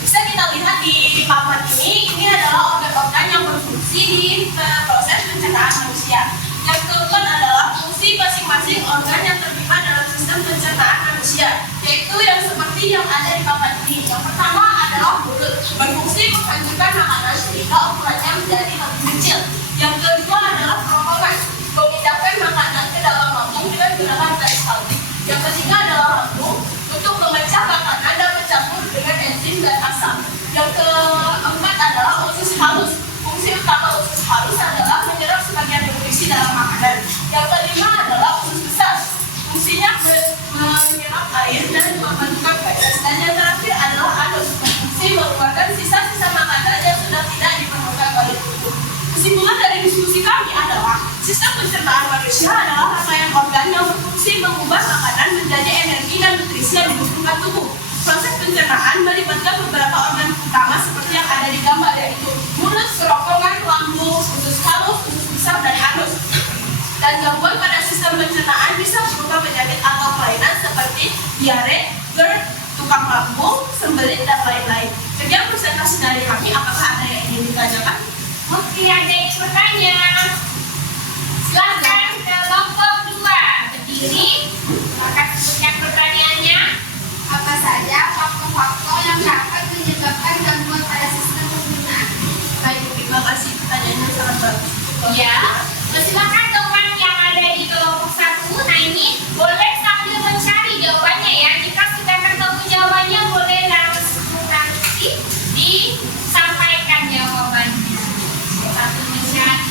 Bisa kita lihat di papan ini adalah organ-organ yang berfungsi di proses pencernaan manusia. Yang keempat adalah fungsi masing-masing organ yang terlibat dalam sistem pencernaan manusia, yaitu yang seperti yang ada di papan ini. Yang pertama adalah mulut, berfungsi menghancurkan makanan sehingga ukurannya menjadi lebih kecil. Yang kedua adalah kerongkongan, memindahkan makanan ke dalam lambung dengan menggunakan gas halus. Yang ketiga adalah lambung, untuk memecah makanan dan mencampur dengan enzim dan asam. Yang keempat adalah usus halus. Fungsi utama usus halus adalah menyerap sebagian nutrisi dalam makanan. Yang kelima adalah usus besar. Fungsinya menyerap air dan membentuk feses. Dan yang terakhir adalah anus. Fungsi mengeluarkan sisa-sisa makanan yang sudah tidak diperlukan oleh tubuh. Kesimpulan dari diskusi kami adalah sistem pencernaan manusia adalah rangkaian organ yang berfungsi mengubah makanan menjadi energi dan nutrisi yang dibutuhkan tubuh. Proses pencernaan melibatkan beberapa organ utama seperti yang ada di gambar, yaitu mulut, kerongkongan, lambung, usus halus, usus besar, dan anus. Dan gangguan pada sistem pencernaan bisa berupa penyakit atau kelainan seperti diare, GERD, tukang lambung, sembelit, dan lain-lain. Sekian presentasi dari kami. Apakah ada yang ingin ditanyakan? Oke, ada yang bertanya. Silakan kelompok 2 berdiri. Maka sebutkan pertanyaannya. Apa saja faktor-faktor yang dapat menyebabkan gangguan pada sistem pencernaan? Baik, terima kasih, pertanyaannya sangat bagus. Ya, silakan teman yang ada di kelompok 1. Nah ini boleh sambil mencari jawabannya ya. Jika sudah ketemu jawabannya boleh langsung nanti disampaikan jawabannya. Satu mencari.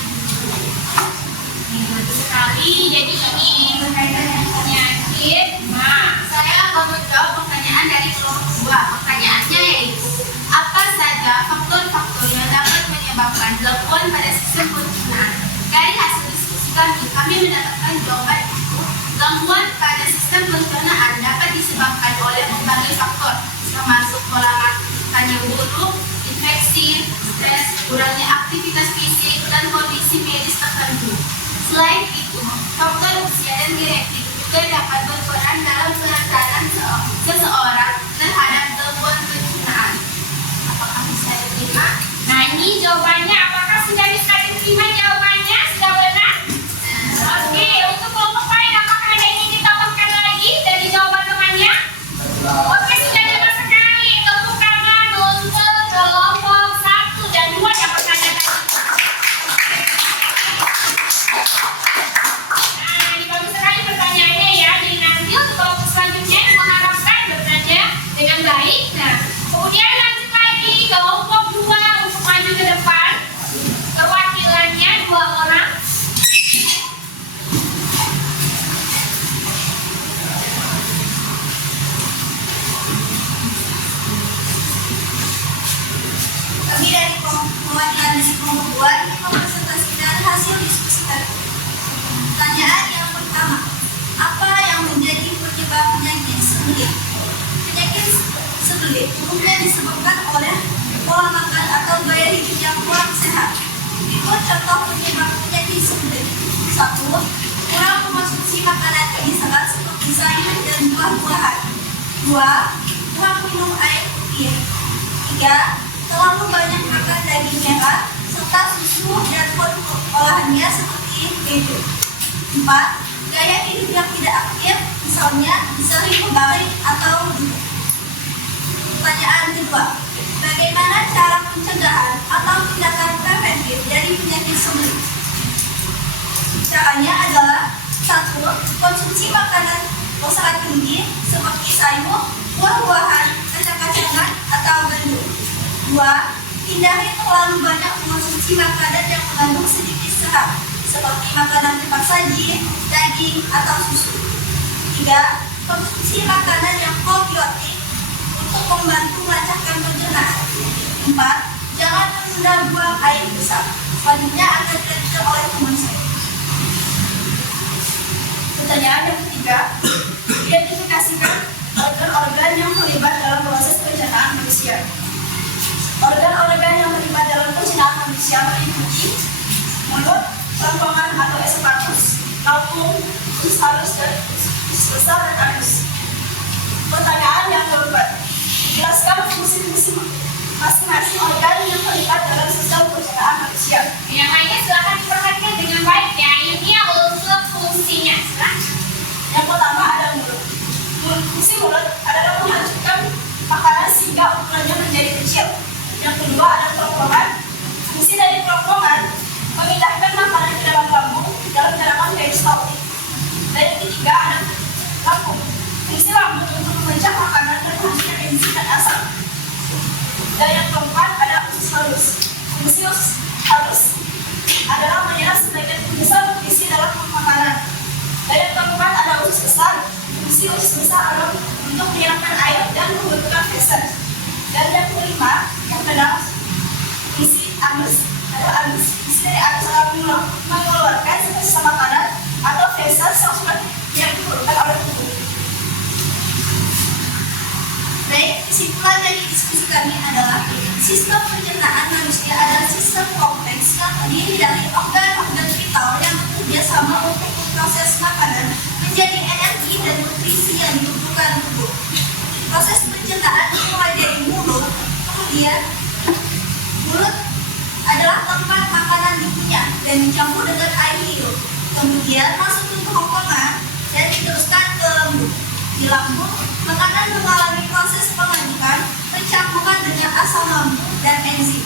Ini bagus sekali. Jadi ini berkaitan dengan penyakit. Nah, Saya mau menjawab pertanyaan dari kelompok 2. Pertanyaannya yaitu, apa saja faktor-faktor yang dapat menyebabkan gangguan pada sistem pencernaan? Dari hasil diskusi kami mendapatkan jawaban itu, gangguan pada sistem pencernaan dapat disebabkan oleh berbagai faktor, termasuk pola makan yang buruk, infeksi, stres, kurangnya aktivitas fisik, dan kondisi medis tertentu. Selain itu, faktor usia dan genetik juga dapat berperan dalam penanganan seseorang terhadap gangguan pencernaan. Apakah bisa diterima? nah ini jawabannya. Apakah sudah bisa diterima jawabannya? Sudah benar? Oke, untuk kelompok lain apakah ada yang ingin ditambahkan lagi dari jawaban temannya? Oke, sudah jelas sekali. Tepuk tangan untuk kelompok 1 dan 2 yang bertanya tadi. Nah, ini bagus sekali pertanyaannya ya. Jadi nanti untuk kelompok selanjutnya mengharapkan bertanya dengan baik. Nah, kemudian lanjut lagi kelompok 2 untuk maju ke depan. Perwakilannya 2 orang. Kami dari perwakilan dari kelompok 2 ingin mempresentasikan hasil diskusi kami. Pertanyaan yang pertama, apa yang menjadi penyebab penyakit sembelit? Penyakit sembelit umumnya disebabkan oleh pola makan atau gaya hidup yang kurang sehat. Berikut contoh penyebab penyakit sembelit. 1. Kurang mengkonsumsi makanan tinggi serat seperti sayur dan buah-buahan. 2. Kurang minum air putih. 3. Terlalu banyak makan daging merah serta susu dan produk olahannya seperti keju. 4. Gaya hidup yang tidak aktif, misalnya sering berbaring atau duduk. Pertanyaan kedua, bagaimana cara pencegahan atau tindakan preventif dari penyakit sembelit? Caranya adalah 1. Konsumsi makanan berserat tinggi seperti sayur, buah-buahan, kacang-kacangan, atau gandum. 2. Hindari terlalu banyak mengonsumsi makanan yang mengandung sedikit serat, seperti makanan cepat saji, daging, atau susu. 3. Konsumsi makanan yang probiotik untuk membantu melancarkan pencernaan. 4. Jangan menunda buang air besar. Selanjutnya akan dilanjutkan oleh teman saya. Pertanyaan yang ketiga, identifikasikan organ-organ yang terlibat dalam proses pencernaan manusia. Organ-organ yang terlibat dalam pencernaan manusia meliputi mulut, kerongkongan atau esophagus, lambung, usus halus dan usus besar dan anus. Pertanyaan yang keempat, jelaskan fungsi-fungsi masing-masing organ yang terlibat dalam sistem pencernaan manusia. Yang lainnya silahkan diperhatikan dengan baik ya. Ini untuk fungsinya. Silahkan. Yang pertama ada mulut. Fungsi mulut adalah menghancurkan makanan sehingga ukurannya menjadi kecil. Yang kedua ada kerongkongan. Fungsi dari kerongkongan memindahkan makanan ke dalam lambung dalam gerakan peristaltik. Dan yang ketiga ada lambung. Fungsi lambung untuk memecah makanan dan menghasilkan enzim dan asam. Dan yang keempat ada usus halus. Fungsi usus halus adalah menyerap sebagian besar nutrisi dalam makanan. Dan yang keempat ada usus besar. Fungsi usus besar adalah untuk menyerapkan air dan membentukkan feses. Dan yang kelima, yang keenam, fungsi anus adalah anus. Fungsi dari anus adalah mengeluarkan sisa makanan atau feses yang sudah tidak diperlukan oleh tubuh. Baik, kesimpulan dari diskusi kami adalah sistem pencernaan manusia adalah sistem kompleks yang terdiri dari organ-organ vital yang bekerja sama untuk memproses makanan menjadi energi dan nutrisi yang dibutuhkan tubuh. Proses pencernaan dimulai dari mulut, kemudian mulut adalah tempat makanan dikunyah. dan dicampur dengan air hidup. Kemudian masuk ke kerongkongan dan diteruskan ke lambung. Di lambung, makanan mengalami proses pengadukan, pencampuran dengan asam lambung dan enzim,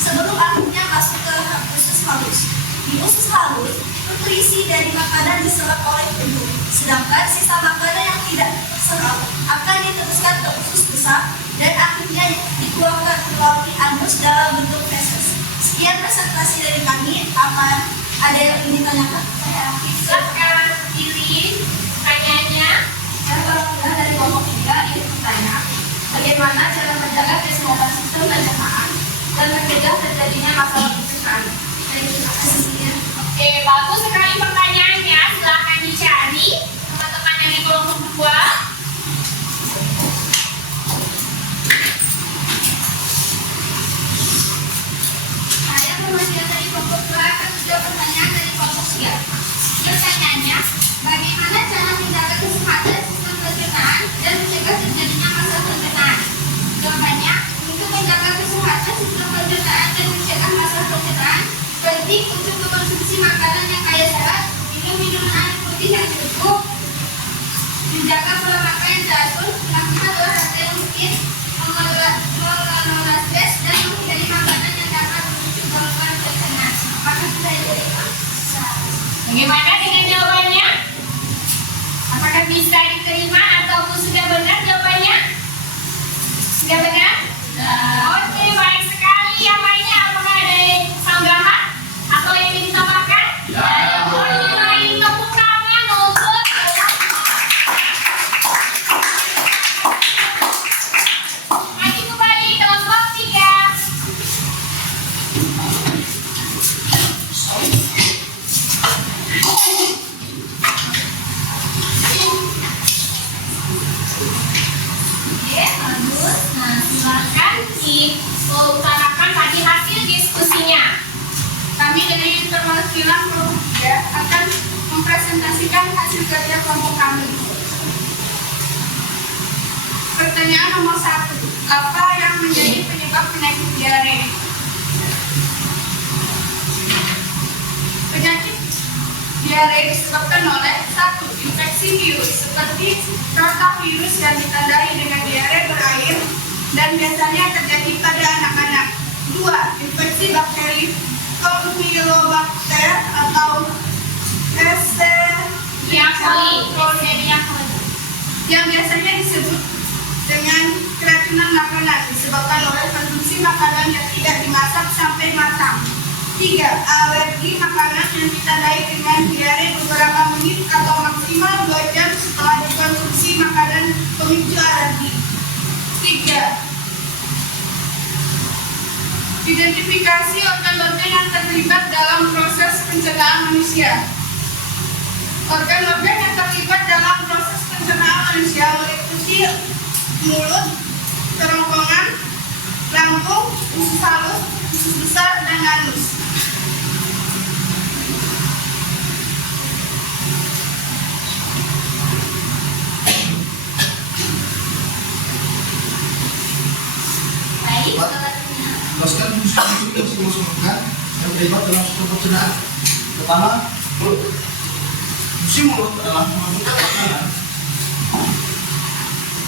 sebelum akhirnya masuk ke usus halus. Di usus halus, nutrisi dari makanan diserap oleh tubuh, sedangkan sisa makanan yang tidak terserap akan diteruskan ke usus besar dan akhirnya dikeluarkan melalui anus dalam bentuk feses. Sekian presentasi dari kami. Apa ada yang ingin ditanyakan? Silakan pilih pertanyaannya. Yang pertama dari kelompok 3 ini bertanya, bagaimana cara menjaga kesehatan sistem pencernaan dan mencegah terjadinya masalah pencernaan? Terima kasih. Oke, bagus sekali pertanyaannya. Silakan dicari teman-teman yang di kelompok 2. Saya perwakilan dari kelompok 2 akan menjawab pertanyaan dari kelompok 3. Pertanyaannya, bagaimana cara menjaga kesehatan sistem pencernaan dan mencegah terjadinya masalah pencernaan? Jawabannya, untuk menjaga kesehatan sistem pencernaan dan mencegah masalah pencernaan, penting untuk mengkonsumsi makanan yang kaya serat, minum minuman air putih yang cukup, menjaga pola makan yang teratur, melakukan olahraga yang rutin, mengelola stres, dan menghindari makanan yang dapat memicu gangguan pencernaan. Apakah sudah diterima? Bagaimana dengan jawabannya? Apakah bisa diterima ataupun sudah benar jawabannya? Sudah benar? Oke, baik sekali. Yang lainnya apakah ada yang tambahan atau yang ingin ditambahkan? Ya. Oke, baik. Tepuk tangan untuk maju kembali kelompok 3. Oke, bagus. Nah, silakan diutarakan tadi hasil diskusinya. Kami dari perwakilan kelompok 3 akan mempresentasikan hasil kerja kelompok kami. Pertanyaan nomor 1. Apa yang menjadi penyebab penyakit diare? Penyakit diare disebabkan oleh 1. Infeksi virus seperti rotavirus yang ditandai dengan diare berair dan biasanya terjadi pada anak-anak. 2. Infeksi bakteri Campylobacter atau Escherichia coli. yang biasanya disebut dengan keracunan makanan disebabkan oleh konsumsi makanan yang tidak dimasak sampai matang. 3. Alergi makanan yang ditandai dengan diare beberapa menit atau maksimal 2 jam setelah dikonsumsi makanan pemicu alergi. 3. Identifikasi organ-organ yang terlibat dalam proses pencernaan manusia. Organ-organ yang terlibat dalam proses pencernaan manusia meliputi mulut, kerongkongan, lambung, usus halus, usus besar, dan anus. Baik, Jelaskan fungsi-fungsi yang masuk organ yang terlibat dalam sistem pencernaan. Pertama, mulut. Fungsi mulut adalah memasukkan makanan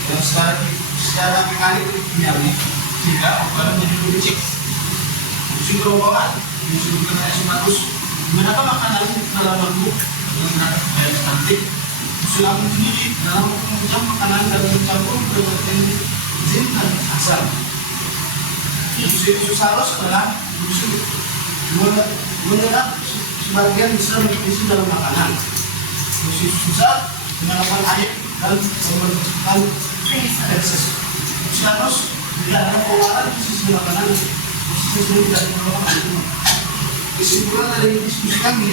yang secara mekanik kimiawi sehingga makanan menjadi lebih licik. Fungsi kerongkongan yang disebutkan esofagus mengenalkan makanan dalam lambung dengan daya cantik. Fungsi lambung sendiri dalam mengucap makanan dan mencampur berbagai enzim dan asam. Fungsi usus halus adalah fungsi menyerap sebagian besar nutrisi dalam makanan. Fungsi usus besar menyerapkan air dan membentukkan feses. Fungsi halus tidak ada pengeluaran sisi makanan, fungsi sendiri tidak mengeluarkan air. Kesimpulan dari diskusi kami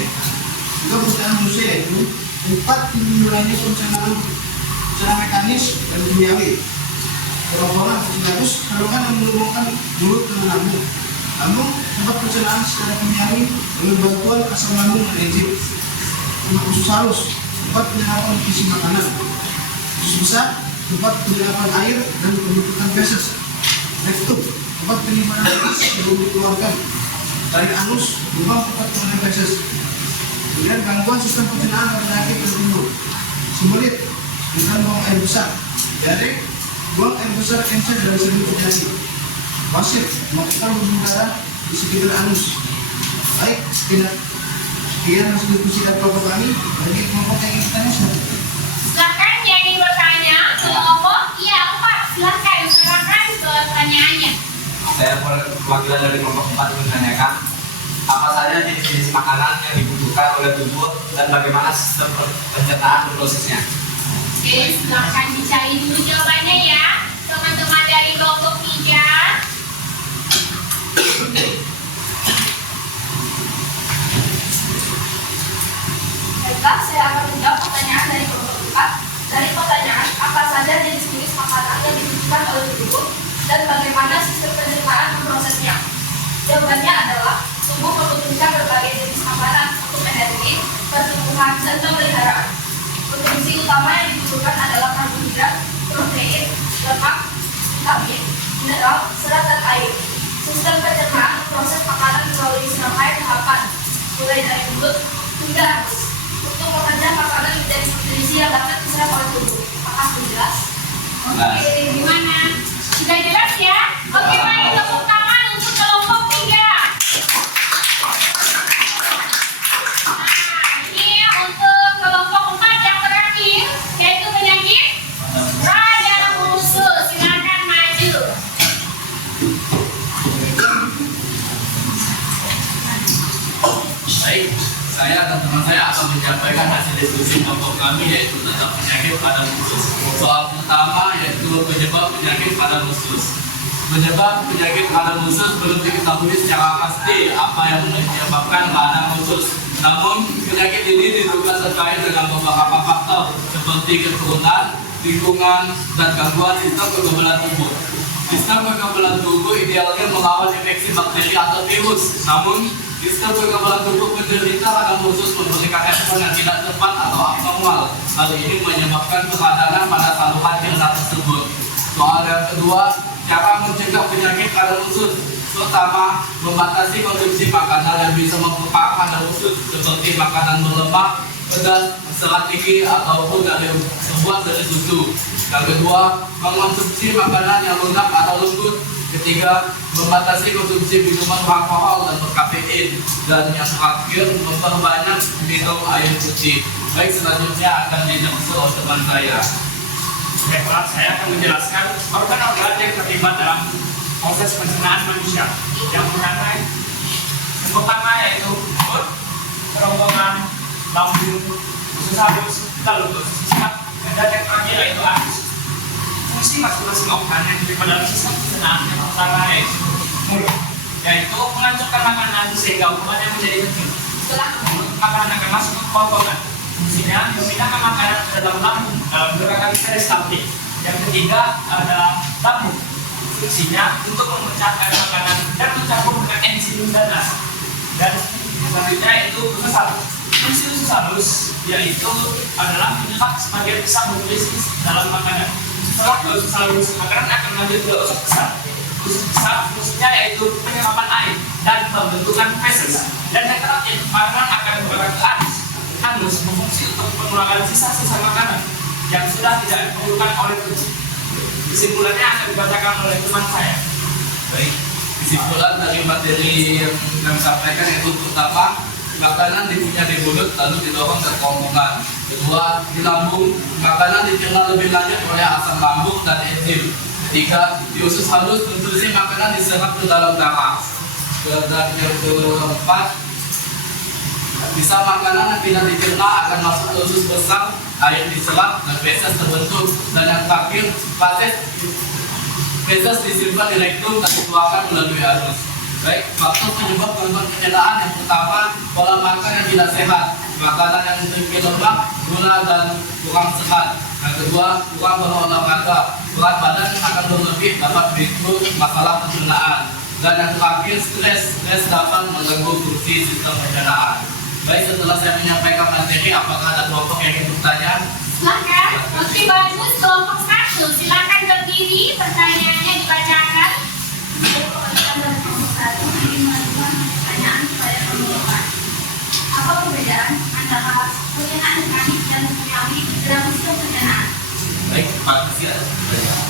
juga pencernaan manusia yaitu 4 dimulainya pencernaan secara mekanis dan kimiawi. Kerongkongan bagus, kerongkongan yang menghubungkan mulut dengan lambung. Lambung tempat pencernaan secara kimiawi dengan bantuan asam lambung dan enzim. Usus halus tempat penyerapan isi makanan. Usus besar tempat penyerapan air dan pembentukan feses. Rektum tempat penyimpanan gas sebelum dikeluarkan. Tarik anus lubang tempat penanganan feses. Kemudian gangguan sistem pencernaan pada penyakit tertimbul. Sembelit, bukan buang air besar. Jadi, buang air besar encer dari segi penyakit. Wasit, melakukan hubungan darah di sekitar anus. Baik, tidak. Sekian hasil diskusi dan kelompok kami. Bagi kelompok yang ingin bertanya, silakan. Silakan yang ingin bertanya, kelompok. Iya, Pak. Silakan pertanyaannya. Saya perwakilan dari kelompok 4 menanyakan apa saja jenis-jenis makanan yang dibutuhkan oleh tubuh dan bagaimana sistem pencernaan dan prosesnya. Oke, silakan dicari dulu jawabannya ya, teman-teman dari kelompok 3. Baiklah, saya akan menjawab pertanyaan dari kelompok 4. Dari pertanyaan, apa saja jenis-jenis makanan yang dibutuhkan oleh tubuh dan bagaimana sistem pencernaan memprosesnya? Jawabannya adalah tubuh membutuhkan berbagai jenis makanan untuk energi, pertumbuhan, dan pemeliharaan. Nutrisi utama yang dibutuhkan adalah karbohidrat, protein, lemak, vitamin, mineral, serat, dan air. Sistem pencernaan proses makanan melalui serangkaian tahapan, mulai dari mulut hingga anus, untuk mengerja makanan menjadi nutrisi yang dapat diserap oleh tubuh. Apakah sudah jelas? Oke, gimana? Sudah jelas ya? Oke, baik, tepuk tangan untuk kelompok 3. Nah, ini untuk kelompok 4 yang terakhir, yaitu penyakit radang usus. Silakan maju. Baik, saya dan teman saya akan menyampaikan hasil diskusi kelompok kami yaitu tentang penyakit pada usus. Soal pertama yaitu penyebab penyakit pada usus. Penyebab penyakit pada usus belum diketahui secara pasti apa yang menyebabkan radang usus. Namun penyakit ini diduga terkait dengan beberapa faktor seperti keturunan, lingkungan, dan gangguan sistem kekebalan tubuh. Sistem kekebalan tubuh idealnya melawan infeksi bakteri atau virus. Namun sistem kekebalan tubuh penderita radang usus memberikan respon yang tidak tepat atau abnormal. Hal ini menyebabkan peradangan pada saluran cerna tersebut. Soal yang kedua, cara mencegah penyakit radang usus. Pertama, membatasi konsumsi makanan yang bisa memperparah radang usus seperti makanan berlemak, pedas, serat tinggi ataupun terbuat dari susu. Yang kedua, mengonsumsi makanan yang lunak atau lembut. Ketiga, membatasi konsumsi minuman beralkohol dan berkafein. Dan yang terakhir, memperbanyak minum air putih. Baik, selanjutnya akan dijelaskan oleh teman saya. Baiklah, saya akan menjelaskan organ-organ yang terlibat dalam proses pencernaan manusia. Yang pertama yaitu perut, kerongkongan, lambung, usus halus, lalu usus sisa, dan yang terakhir yaitu anus. Fungsi masing-masing organ yang terlibat dalam sistem pencernaan yang pertama yaitu mulut, yaitu menghancurkan makanan sehingga ukurannya menjadi kecil. Setelah mulut, makanan akan masuk ke kerongkongan. Fungsinya memindahkan makanan ke dalam lambung dalam gerakan peristaltik. Yang ketiga ada lambung. Fungsinya untuk memecahkan makanan dan mencampur dengan enzim dan asam. Dan selanjutnya itu usus halus. Fungsi usus halus yaitu adalah menyerap sebagian besar nutrisi dalam makanan. Setelah ke usus halus, makanan akan lanjut ke usus besar. Usus besar fungsinya yaitu penyerapan air dan pembentukan feses. Dan yang terakhir, makanan akan bergerak ke anus. Anus berfungsi untuk mengeluarkan sisa-sisa makanan yang sudah tidak diperlukan oleh tubuh. Kesimpulannya akan dibacakan oleh teman saya. Baik, kesimpulan dari materi yang kami sampaikan yaitu pertama, makanan dipunya di mulut lalu didorong ke kerongkongan. Kedua, di lambung, makanan dicerna lebih lanjut oleh asam lambung dan enzim. Ketiga, di usus halus, nutrisi makanan diserap ke dalam darah. Dan yang keempat, bisa makanan yang tidak dicerna akan masuk ke usus besar, air diserap dan feses terbentuk. Dan yang terakhir, feses disimpan di rektum dan dikeluarkan melalui anus. Baik, faktor penyebab gangguan pencernaan yang pertama, pola makan yang tidak sehat, makanan yang tinggi lemak, gula dan kurang sehat. Yang kedua, kurang berolahraga, berat badan akan berlebih dapat memicu masalah pencernaan. Dan yang terakhir, stres dapat mengganggu fungsi sistem pencernaan. Baik, setelah saya menyampaikan materi, apakah ada kelompok yang ingin bertanya? Silakan. Oke, bagus. Kelompok 1, silakan berdiri. Pertanyaannya dibacakan. Pertanyaan kepada kelompok Terima kasih atas perhatian.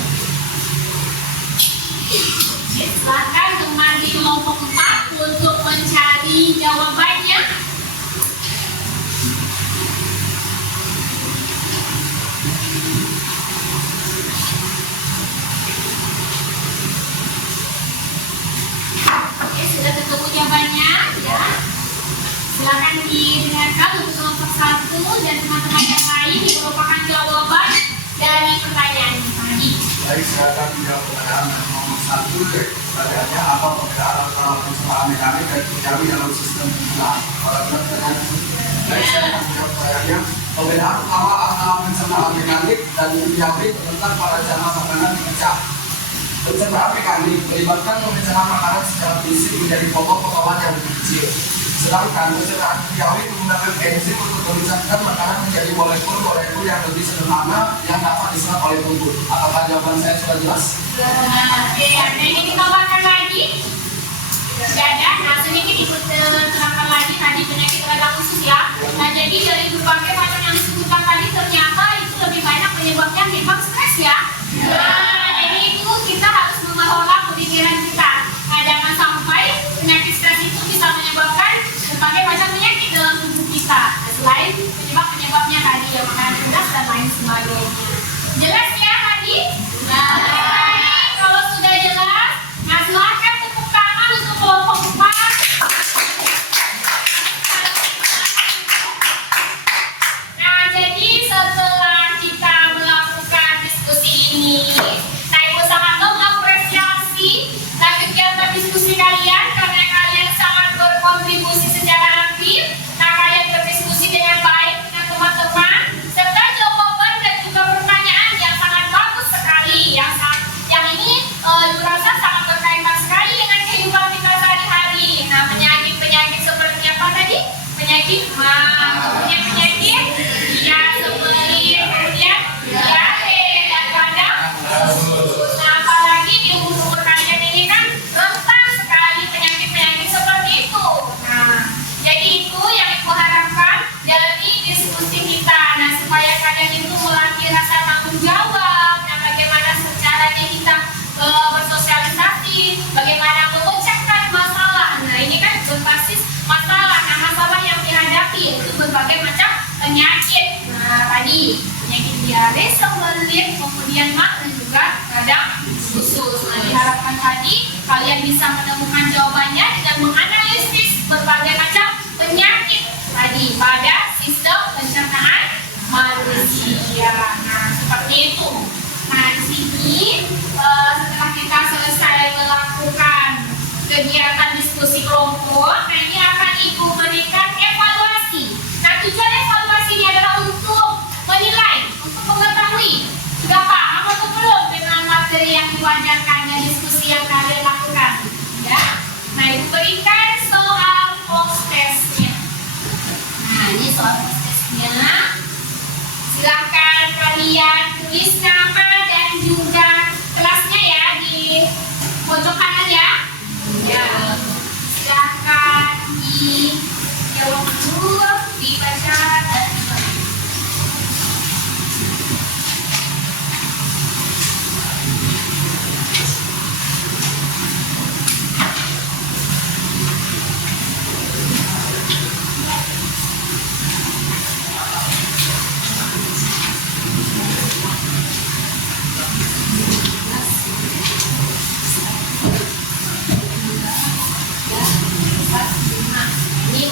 Silakan teman di kelompok 4 untuk mencari jawabannya. Oke, sudah ketemu jawabannya ya. Silakan didengarkan untuk kelompok 1 dan teman-teman yang lain. Ini merupakan jawaban dari pertanyaan tadi. Baik, saya akan menjawab pertanyaan nomor 1. Pertanyaannya, apa perbedaan antara pencernaan mekanik dan kimiawi dalam sistem pencernaan? Baik, saya akan menjawab pertanyaannya. Perbedaan utama antara pencernaan mekanik dan kimiawi terletak pada cara makanan dipecah. Pencernaan mekanik melibatkan pemecahan makanan secara fisik menjadi pokok-potongan yang lebih kecil. Sedangkan pencernaan kimiawi menggunakan enzim untuk memisahkan makanan menjadi molekul-molekul yang lebih sederhana yang dapat diserap oleh tubuh. Apakah jawaban saya sudah jelas? Oke, ada yang ditambahkan lagi? Tidak ada. Nah, sedikit diterangkan lagi tadi penyakit radang usus ya. Nah, jadi dari berbagai macam yang disebutkan tadi ternyata itu lebih banyak penyebabnya memang stres ya. Nah, jadi itu kita harus mengelola pemikiran kita. Nah, jangan sampai penyakit stres itu bisa menyebabkan berbagai macam penyakit dalam tubuh kita. Nah, selain penyebab-penyebabnya tadi yang makanan pedas dan lain sebagainya. Jelas ya tadi? Nah, kalau sudah jelas, nah silakan tepuk tangan untuk kelompok 4. Nah, jadi setelah kita melakukan diskusi ini, nah Ibu sangat mengapresiasi kegiatan diskusi kalian karena kalian sangat berkontribusi secara aktif. Nah, kalian berdiskusi dengan baik dengan teman-teman serta jawaban dan juga pertanyaan yang sangat bagus sekali. Yang ini Ibu rasa sangat berkaitan sekali dengan kehidupan kita sehari-hari. Nah, penyakit-penyakit seperti apa tadi? Penyakit kemudian penyakit ya seperti kemudian diare dan radang usus. Nah, apalagi di umur kalian ini kan rentan sekali penyakit-penyakit seperti itu. Nah, jadi itu yang Ibu harapkan dari diskusi kita. Nah, supaya kalian itu melatih rasa tanggung jawab. Nah, bagaimana caranya kita bersosialisasi, bagaimana memecahkan masalah. Nah, ini kan berbasis masalah. Nah, masalah yang dihadapi itu berbagai macam penyakit. Nah, tadi penyakit diare, sembelit, kemudian mah dan juga radang usus. Nah, diharapkan tadi kalian bisa menemukan jawabannya dengan menganalisis berbagai macam penyakit tadi pada sistem pencernaan manusia. Nah, seperti itu. Nah, di sini setelah kita selesai melakukan kegiatan diskusi kelompok, nah ini akan Ibu berikan evaluasi. Nah, tujuan evaluasi ini adalah untuk menilai, untuk mengetahui sudah paham atau belum dengan materi yang diwajarkan dan diskusi yang kalian lakukan. Ya, nah Ibu berikan soal post testnya. Nah, ini soal post testnya. Silahkan kalian tulis nama dan juga kelasnya ya di pojok kanan ya. Ya, silahkan dijawab dulu, dibaca dan dibagi. Ini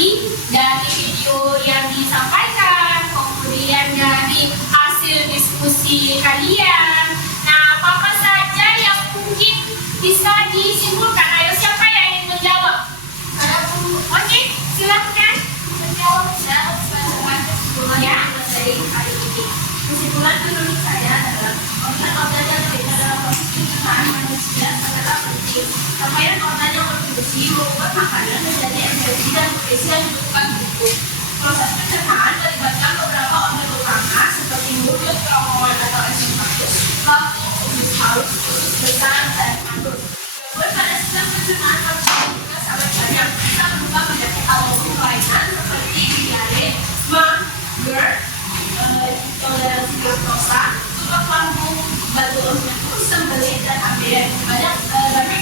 tadi dari video yang disampaikan, kemudian dari hasil diskusi kalian. Nah, apa saja yang mungkin bisa disimpulkan? Ayo, siapa yang ingin menjawab? Oke, silakan menjawab. Ya. Dari hari ini, kesimpulan menurut saya adalah organ-organ yang terlibat dalam proses pencernaan manusia sangatlah penting. Capaian organ yang berfungsi membuat makanan menjadi energi dan nutrisi yang dibutuhkan tubuh. Proses pencernaan melibatkan beberapa organ utama seperti mulut, kerongkongan atau esofagus, lambung, usus halus, usus besar, dan anus. Gangguan pada sistem pencernaan manusia juga sangat banyak, bisa berubah menjadi alkohol kelainan seperti diare, GERD, intoleransi laktosa, tumor lambung, batu usus, sembelit, dan ABN. Banyak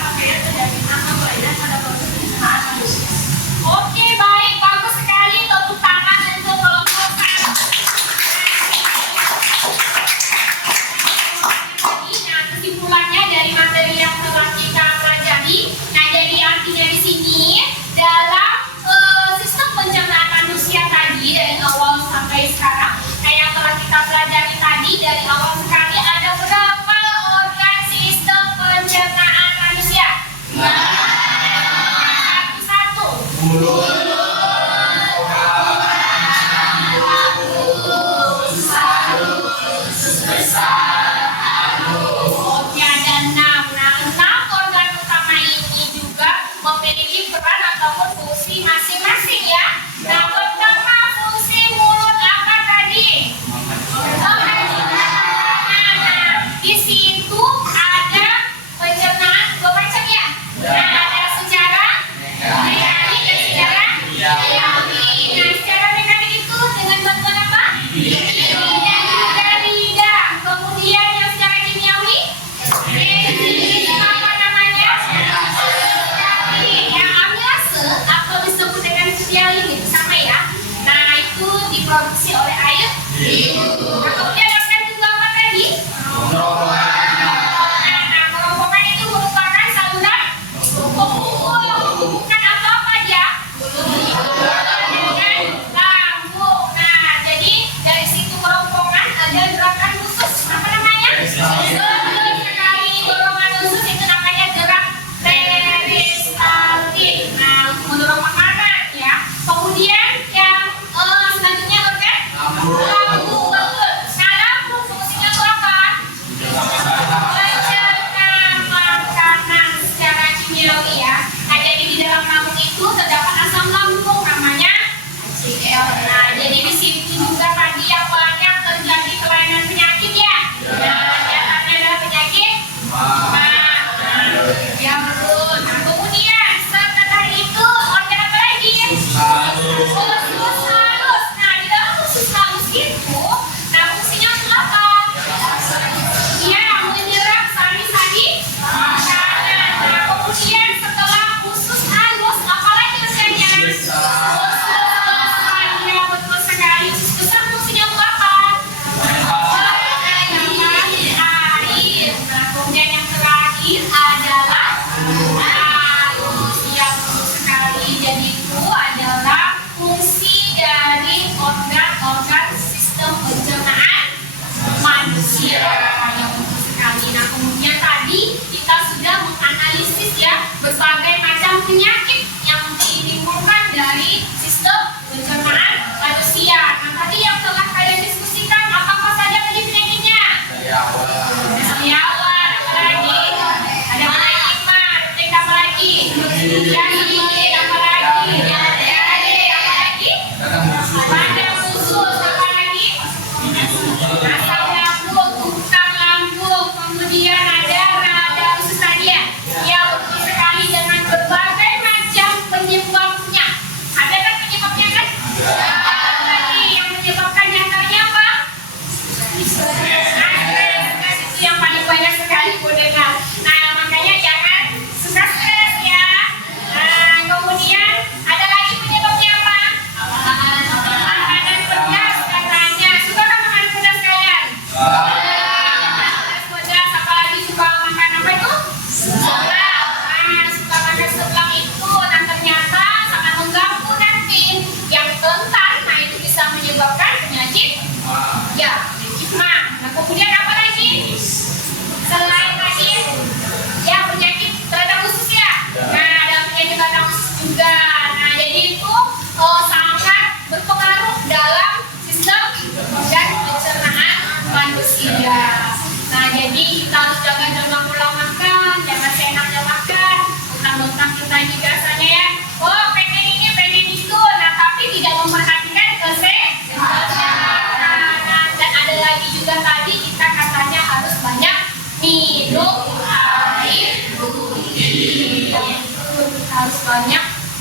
ABN terjadi karena kelainan pada proses pencernaan manusia. Oke, baik, bagus sekali. Tepuk tangan untuk kelompokkan. Nah, kesimpulannya dari materi yang telah kita pelajari. Nah, jadi artinya di sini dalam sistem pencernaan manusia tadi dari awal sampai sekarang. Nah, yang telah kita pelajari tadi dari awal sekali ada berapa organ sistem pencernaan manusia? Satu. Oke, ada 6. Nah, 6 organ utama ini juga memiliki peran ataupun fungsi masing-masing ya. Nah, pertama fungsi mulut apa tadi? Nah, di situ ada pencernaan dua macam ya. Nah, ada secara mekanik dan secara kimia. Nah, secara mekanik itu dengan bantuan apa? Dari lidah. Kemudian yang secara kimiawi, apa namanya? Yang amilase atau disebut dengan setialin sama ya. Nah, itu diproduksi oleh air. Nah, kemudian organ kedua apa tadi? Nah, kerongkongan itu merupakan saluran pembuluh. Bukan apa-apa dia. Dengan lambung. Nah, jadi dari situ kerongkongan ada gerakan khusus. Apa namanya? Betul sekali, dorongan khusus itu namanya gerak peristaltik. Nah, mendorong makanan ya. Kemudian yang selanjutnya organ lambung. Betul. Nah, lambung fungsinya itu apa? Pencernaan makanan secara kimiawi ya. Nah, jadi di dalam lambung itu terdapat asam lambung namanya HCl. Nah, jadi di situ juga tadi yang banyak terjadi kelainan penyakit ya. Nah, diantaranya adalah penyakit ya betul. Nah, kemudian setelah itu organ apa lagi? Usus halus. Nah, di dalam usus halus itu, nah fungsinya untuk apa? Dia menyerap sari-sari makanan. Nah, kemudian setelah usus halus, apalagi usianya? Usus besar. Ya, betul sekali. Usus besar fungsinya untuk apa? Air. Nah, kemudian yang terakhir adalah halus. Ya, betul sekali. Jadi itu adalah fungsi dari organ-organ sistem pencernaan manusia yang betul sekali. Nah, kemudian tadi kita sudah menganalisis ya berbagai macam penyakit yang ditimbulkan dari sistem pencernaan manusia. Nah, tadi yang telah kalian diskusikan apa saja tadi penyakitnya? Sariawan, apa lagi? Ada penyakit mah, apa lagi? Penyakit apa lagi? Apa lagi? Pada usus, apa lagi? Asam lambung, tukang lambung, kemudian ada rada usus tadi ya. Ya, betul sekali, dengan berbagai macam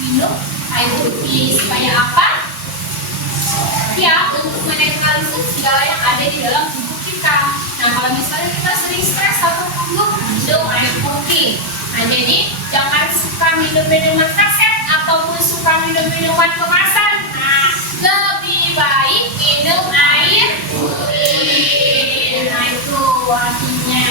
minum air putih. Supaya apa? Ya, untuk menetralisir segala yang ada di dalam tubuh kita. Nah, kalau misalnya kita sering stres atau gugup, minum air putih. Nah, jadi jangan suka minum minuman kaset ataupun suka minum minuman kemasan. Nah, lebih baik minum air putih. Nah, itu artinya.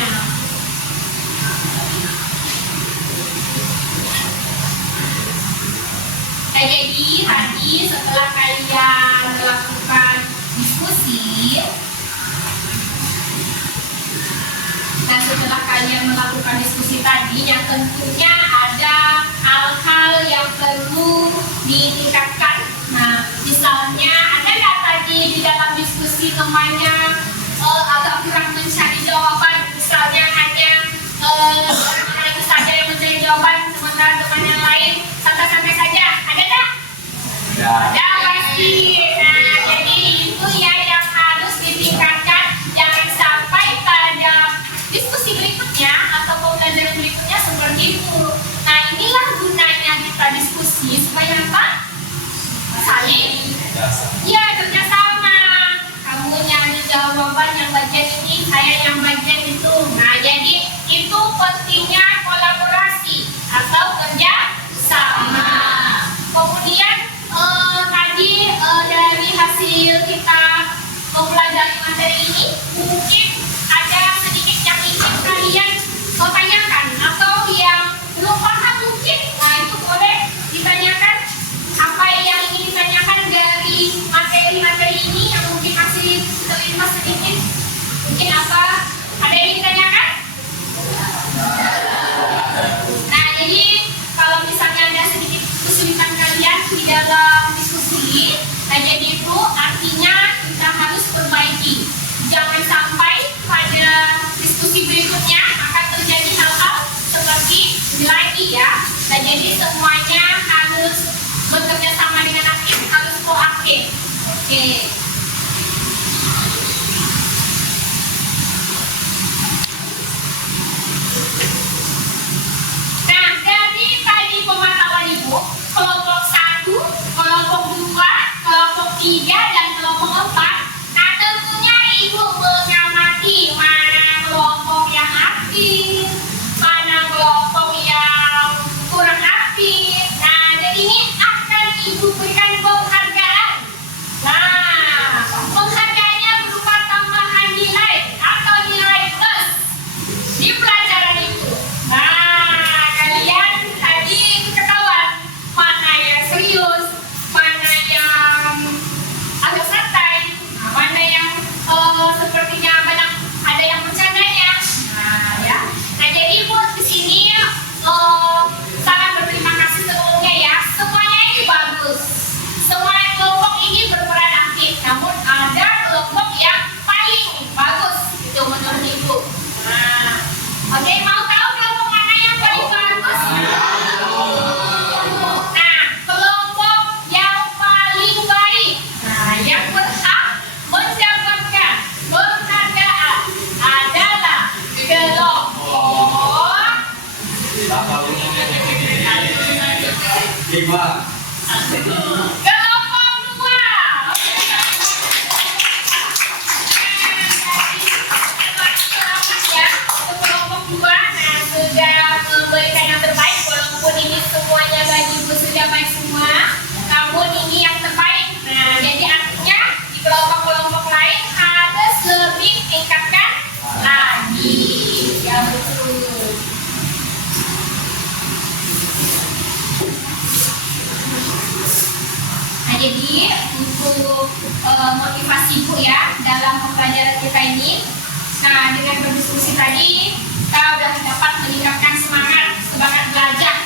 Nah, jadi tadi setelah kalian melakukan diskusi, dan setelah kalian melakukan diskusi tadi, yang tentunya ada hal-hal yang perlu ditingkatkan. Nah, misalnya ada nggak tadi di dalam diskusi temannya agak kurang mencari jawaban, misalnya hanya orang itu saja yang mencari jawaban, sementara teman yang lain santai-santai saja. Ada nggak? Ada pasti. Nah, jadi itu ya yang harus ditingkatkan. Jangan sampai pada diskusi berikutnya atau pembelajaran berikutnya seperti itu. Nah, inilah gunanya kita diskusi supaya apa? Saling kerjasama. Kamu nyari jawaban yang bagian ini, saya yang bagian itu. Nah, jadi itu pentingnya kolaborasi atau kerja sama. Kemudian tadi dari hasil kita mempelajari materi ini, mungkin ada sedikit yang ingin kalian tanyakan atau yang belum paham mungkin. Nah, itu boleh ditanyakan apa yang ingin ditanyakan dari materi-materi ini yang mungkin masih terlintas sedikit. Mungkin apa? Ada yang ingin ditanyakan? Nah, jadi kalau misalnya ada sedikit kesulitan kalian di dalam diskusi, nah jadi itu artinya kita harus perbaiki. Jangan sampai pada diskusi berikutnya akan terjadi hal-hal seperti ini lagi ya. Nah, jadi semuanya harus bekerja sama dengan aktif, harus proaktif. Oke. Nah, dari tadi pemantauan Ibu, kelompok 1, kelompok 2, kelompok 3, dan kelompok 4. Nah, tentunya Ibu mengamati mana kelompok yang aktif, mana kelompok yang kurang aktif. Nah, jadi ini akan Ibu berikan penghargaan. Nah, penghargaannya berupa tambahan nilai atau nilai plus di pelajaran itu. Nah, kalian tadi ketahuan mana yang serius, mana yang agak santai, mana yang sepertinya banyak ada yang bercandanya. Nah, ya. Nah, jadi Ibu di sini sangat berterima kasih sebelumnya ya. Semuanya ini bagus. Semua kelompok ini berperan aktif. Namun ada kelompok yang paling bagus itu menurut Ibu. Nah, oke, mau tahu kelompok mana yang paling bagus? Nah, kelompok yang paling baik, nah yang berhak mendapatkan penghargaan adalah kelompok kelompok 2. Ya, untuk kelompok 2, nah sudah memberikan yang terbaik. Walaupun ini semuanya bagi Ibu sudah baik semua, namun ini yang terbaik. Nah, jadi artinya di kelompok-kelompok lain harus lebih tingkatkan lagi. Ya, betul. Nah, jadi untuk motivasi Ibu ya dalam pembelajaran kita ini, nah dengan berdiskusi tadi kita sudah dapat meningkatkan semangat belajar.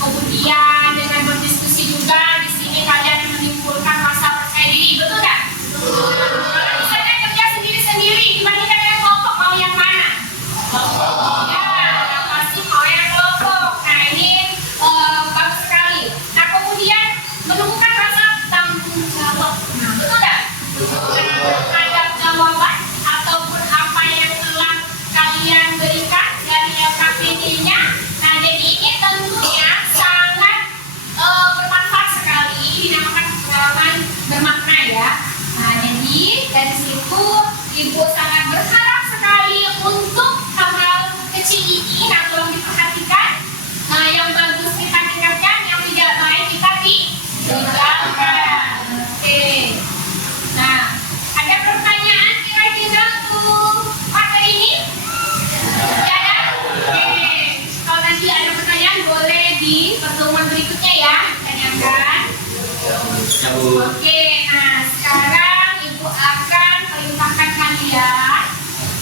Kemudian dengan berdiskusi juga di sini kalian menimbulkan rasa percaya diri, betul nggak? Misalnya kerja sendiri-sendiri dibandingkan dengan kelompok, mau yang mana? Ya, yang pasti mau yang kelompok. Nah, ini bagus sekali. Nah, kemudian menumbuhkan rasa tanggung jawab. Nah, betul nggak? Terhadap jawaban ataupun apa yang telah kalian berikan dari LKPD-nya. Nah, jadi ini tentunya sangat bermakna ya. Nah, jadi dari situ Ibu sangat berharap sekali untuk hal-hal kecil ini. Nah, tolong diperhatikan. Nah, yang bagus kita tingkatkan, yang tidak baik kita tinggalkan. Oke. Nah, ada pertanyaan kira-kira untuk materi ini? Ya, ya? Oke. Kalau nanti ada pertanyaan boleh di pertemuan berikutnya ya, tanyakan. Oke, nah sekarang Ibu akan perintahkan kalian.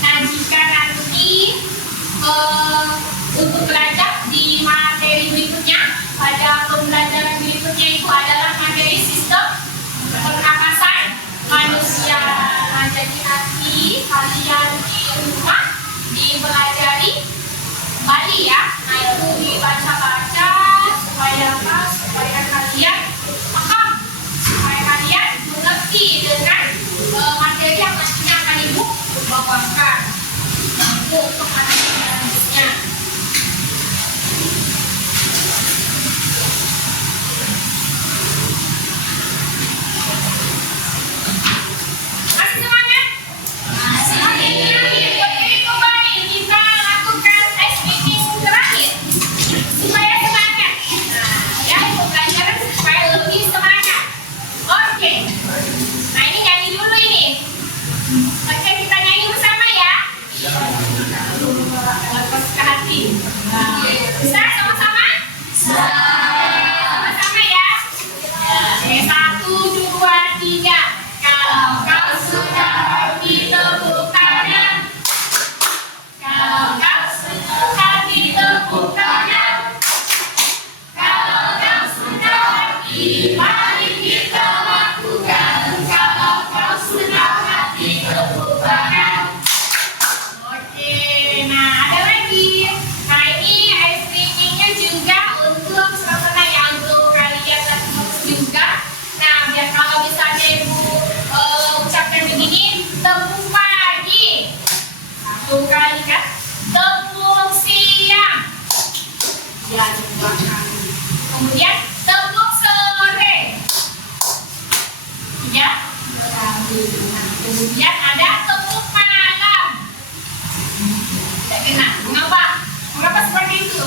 Nah, jika nanti untuk belajar di materi berikutnya, pada pembelajaran berikutnya itu adalah materi sistem pernapasan manusia. Nah, jadi nanti kalian di rumah dipelajari Bali ya. Nah, itu dibaca-baca supaya apa? Supaya kalian paham, supaya kalian mengerti dengan materi yang nantinya akan Ibu bawakan. Nah, itu untuk materi selanjutnya. Masih semangat? Jadi kembali kita lakukan ice skating terakhir supaya semangat. Nah, ya pembelajaran supaya lebih semangat. Oke. Nah, ini nyanyi dulu ini. Oke, kita nyanyi bersama ya. Lepas ke hati. Bisa sama-sama? Sama-sama ya. Oke, 1, 2, 3. Kalau kau suka hati tepuk tangan. Kalau kau suka hati tepuk tangan. Kalau kau suka hati, mari kita lakukan. Kalau kau suka hati tepuk tangan. Oke, nah ada lagi. Nah, ini ice skatingnya juga untuk suasana yang untuk kalian bagus juga. Nah, biar kalau misalnya Ibu ucapkan begini, tepuk pagi. 1 kali kan? Tepuk siang. Ya, 2 kali. Kemudian tepuk sore. 3 kali. Nah, kemudian ada tepuk malam. Tidak kena. Mengapa? Mengapa seperti itu?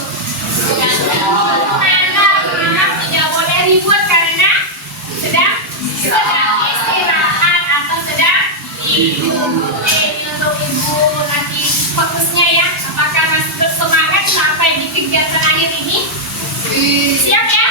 Malam tidak boleh ribut karena sedang istirahat atau sedang tidur. Oke, ini untuk Ibu nanti fokusnya ya. Apakah masih bersemangat sampai di kegiatan akhir ini? Siap ya?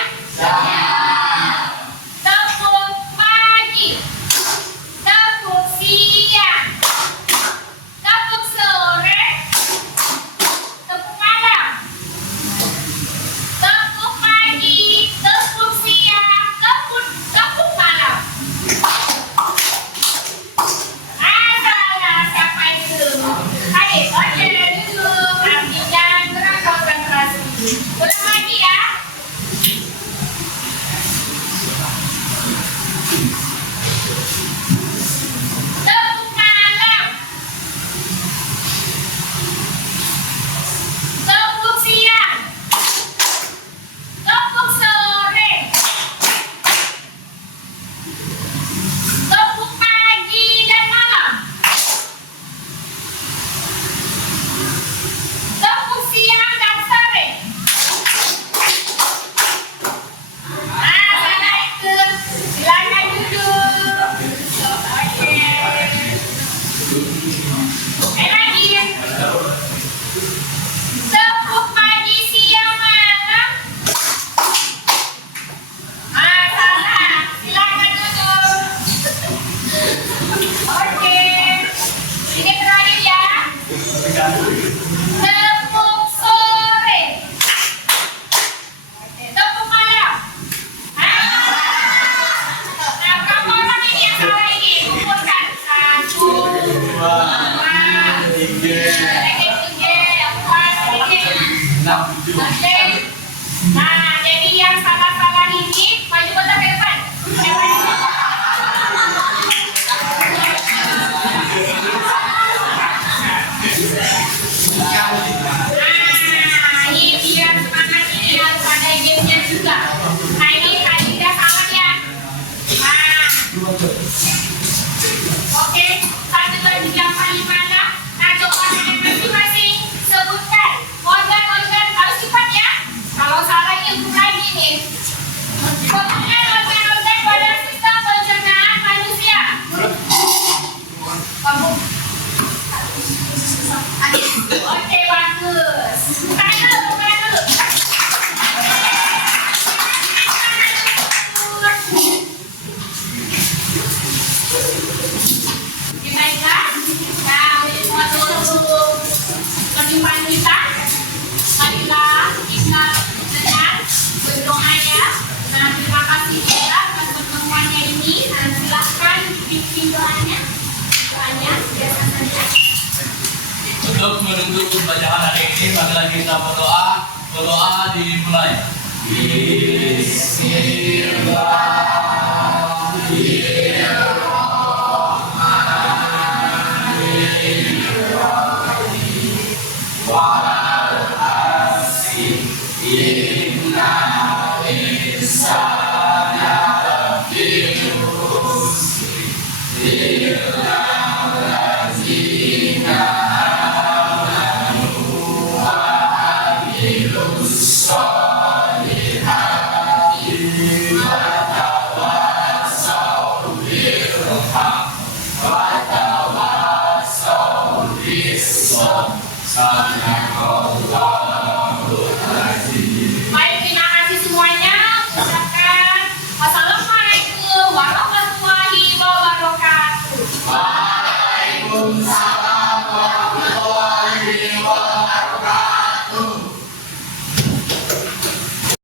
Ya, atas pertemuannya ini, silahkan dipimpin doanya. Doanya, biasa saja. Untuk menutup pembacaan hari ini, marilah kita berdoa. Berdoa dimulai. Baik, terima kasih semuanya. Ucapkan wassalamualaikum warahmatullahi wabarakatuh. Waalaikumsalam.